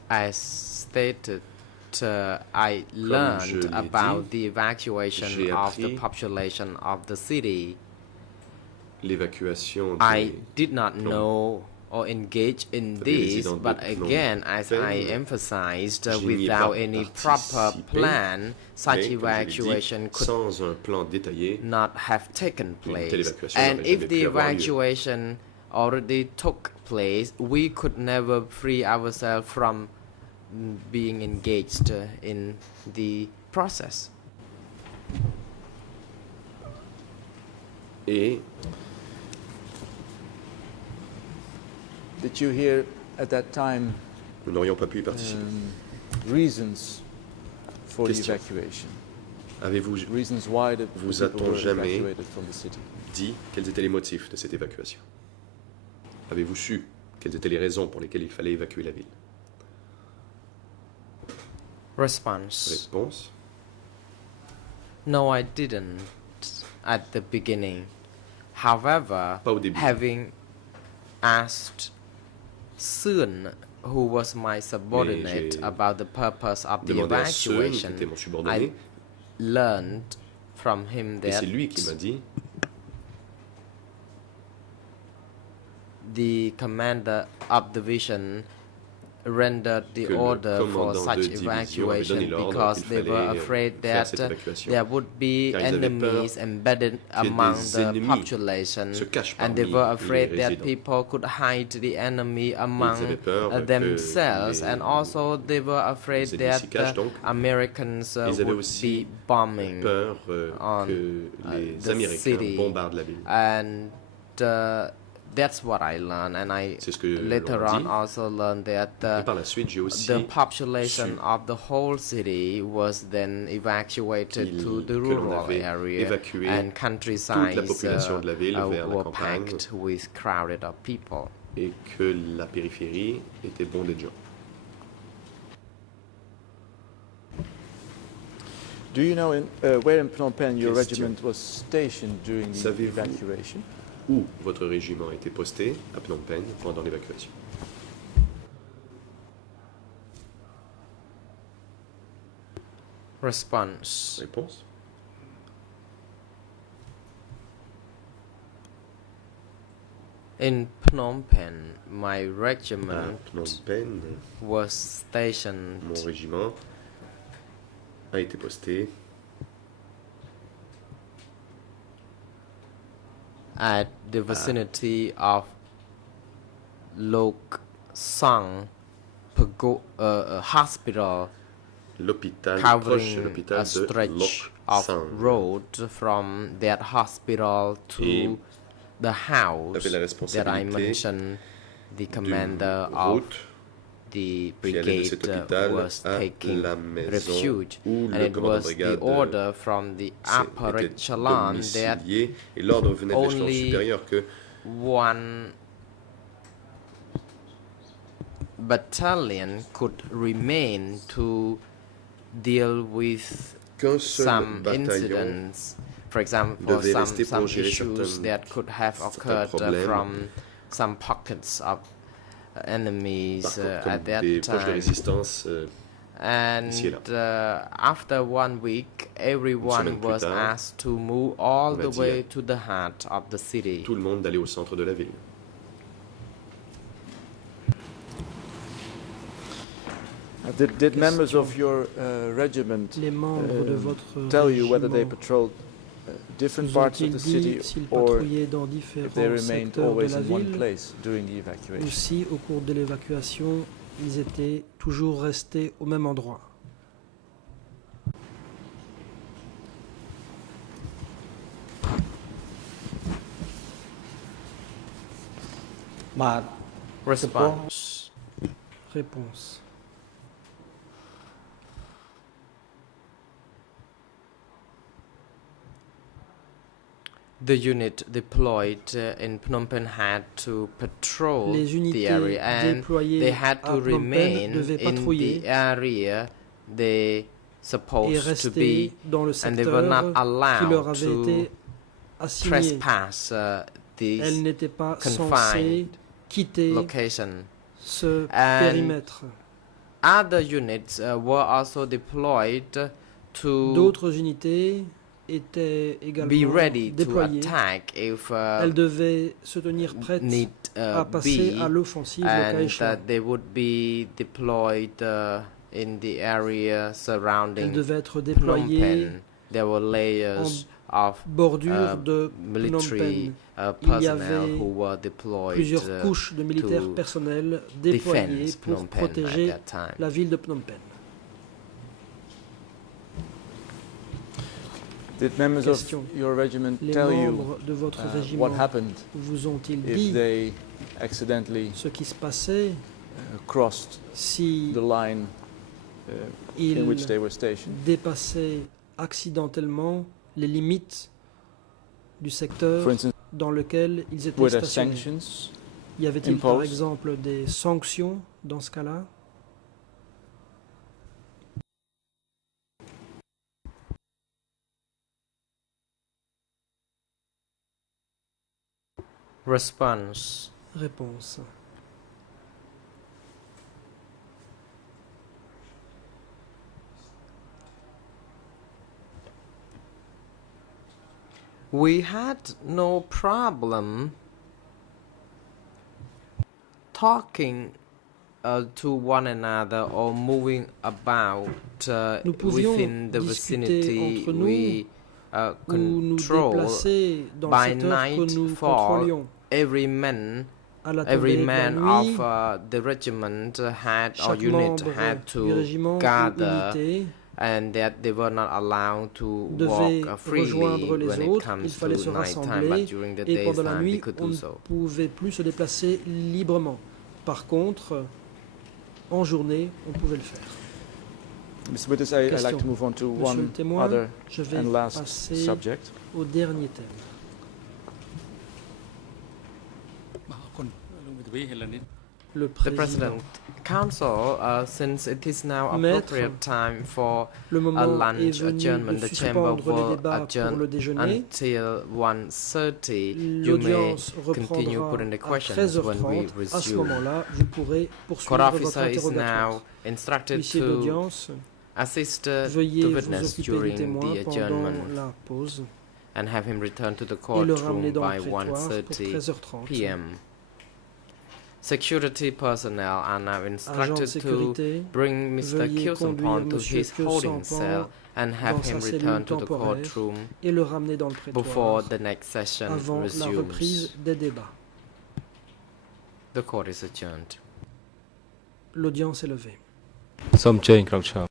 As stated, I je learned l'ai about dit, the evacuation j'ai of the appris population of the city. L'évacuation I des did not Phnom- know or engage in des this, résidents de but Phnom again, as I Penh, emphasized, je n'y ai without pas any proper participé, plan, such mais, comme je l'ai dit, evacuation could sans un plan détaillé, not have taken telle place. évacuation And n'aurait if jamais the pu avoir lieu. evacuation already took place, we could never free ourselves from being engaged in the process. et Did you hear at that time Nous n'aurions pas pu y participer. reasons for the Question. evacuation? Avez-vous Reasons why the Vous people a-t-on were jamais evacuated from the city? dit quels étaient les motifs de cette évacuation? Avez-vous su quelles étaient les raisons pour lesquelles il fallait évacuer la ville? Response. Réponse. No, I didn't at the beginning. However, Pas au début. having asked Sun, who was my subordinate, j'ai about the purpose of the Demandé à Sun, qui evacuation, était mon I subordonné, learned from him et that c'est lui qui m'a dit the commander of division rendered the que le order for commandant such de division avait donné evacuation l'ordre because qu'il they were fallait afraid faire that cette évacuation. there would be Car ils avaient peur enemies embedded qu'il y ait among des the ennemis population, se cachent and they parmi were les afraid that résidents. people could hide the enemy among avaient peur que themselves, les- and also they were afraid les ennemis s'y that cachent, donc. Americans Ils avaient would aussi be bombing peur on, que les the Américains city. bombardent la ville. and that's what I learned, and I C'est ce que later l'on on dit. also learned that Et par la suite, j'ai aussi the population su of the whole city was then evacuated to the que l'on rural avait area, évacué and countryside toute la population de la ville vers la were campagne. packed with crowded of people. et que la périphérie était bondée de gens. Do you know where in Phnom Penh your Question. regiment was stationed during the Savez-vous evacuation? Où votre régiment a été posté à Phnom Penh pendant l'évacuation? Response. Réponse. In Phnom Penh, my À regiment Phnom Penh, was stationed mon régiment a été posté at the vicinity of Lok Sang Hospital, l'hôpital, proche de covering l'hôpital a de stretch Lok of Sang. road from that hospital Et to the house avait la that I responsabilité mentioned. The d'une commander of route the qui allait de cet brigade hôpital was à taking la maison refuge, où and le it commandant de was the brigade order from the upper était echelon that domicilié et l'ordre venait de l'échelon only supérieur que one battalion could remain to deal with qu'un seul some bataillon incidents, for example, devait rester some pour gérer issues that could have occurred problèmes. from some pockets of enemies par contre, at comme that des poches de time. résistance And ici et after 1 week, everyone semaine plus was tard, asked to move all on va the dire way to the heart of the city. tout le monde d'aller au centre de la ville. Did members of your regiment Les membres de votre tell you whether they régiment patrolled different vous parts of ont-ils the dit city s'ils or patrouillaient dans if they différents remained secteurs de always la in one ville place during the ou evacuation? si au cours de l'évacuation ils étaient toujours restés au même endroit? Response. Réponse. The unit deployed in Phnom Penh had to patrol Les the unités area, and déployées they had à to Phnom Penh remain devaient in patrouiller the area they et supposed to rester be, dans le and they were not secteur qui leur allowed avait to été assigné. trespass Elles this n'étaient pas censées confined quitter location. ce And périmètre. Other units were also deployed to D'autres unités étaient be également ready to déployées. attack if Elles devaient se tenir prêtes need à passer be, à l'offensive le cas and échéant. they would be deployed in the area Elles surrounding devaient être Phnom déployées Penh. There were layers of bordure de Phnom military Penh. Il y personnel avait who were deployed plusieurs couches de militaires to personnels déployés defense pour Phnom Penh protéger at that time. la ville de Phnom Penh. Did members of Question. your regiment Les tell you membres de votre what régiment happened vous ont-ils if dit they accidentally ce qui se passait crossed si the line in which ils they were stationed? dépassaient accidentellement les limites du secteur For instance, dans lequel ils étaient were there stationnés? sanctions? Y avait-il par imposed? exemple des sanctions dans ce cas-là? Response. Réponse. We had no problem talking to one another or moving about Nous pouvions within the discuter vicinity entre nous we ou nous control. déplacer dans By le secteur que nous nightfall, contrôlions. Every man À la Every tombée de la man nuit, of the regiment had or chaque unit membre had du to régiment ou gather, unité and that they were not allowed to devait walk freely rejoindre les when it autres, il comes fallait to se nighttime, rassembler but during the et pendant la daytime they nuit could on do ne so. pouvait plus se déplacer librement. Par contre, en journée, on pouvait le faire. Mr. Witness, I'd Question. like to move on to Monsieur le one témoin, other je vais and last passer subject. au dernier thème. Le The président. President, Council, since it is now Maître, appropriate time for Le a moment est lunch venu adjournment, de the Chamber suspendre les will débats pour adjourn le déjeuner. until 1:30. You may L'audience continue reprendra putting the à questions when we 13h30. À ce resume. moment-là, vous pourrez Court poursuivre votre officer is interrogatoire. now instructed Huissier to d'audience, assist veuillez the vous witness occuper du during témoin the pendant adjournment la pause and have him return to the et le ramener courtroom dans by le prétoire pour 1:30 13h30. p.m. Security personnel are now Agents de instructed to sécurité, bring Mr. veuillez Kyusampon conduire to Monsieur his holding Kyusampon cell and have dans him sa return cellule to the temporaire courtroom et le ramener dans le before prétoire the next session avant la reprise resumes. des débats. The court is adjourned. L'audience est levée. សូមអញ្ជើញក្រុមឆ្លើយ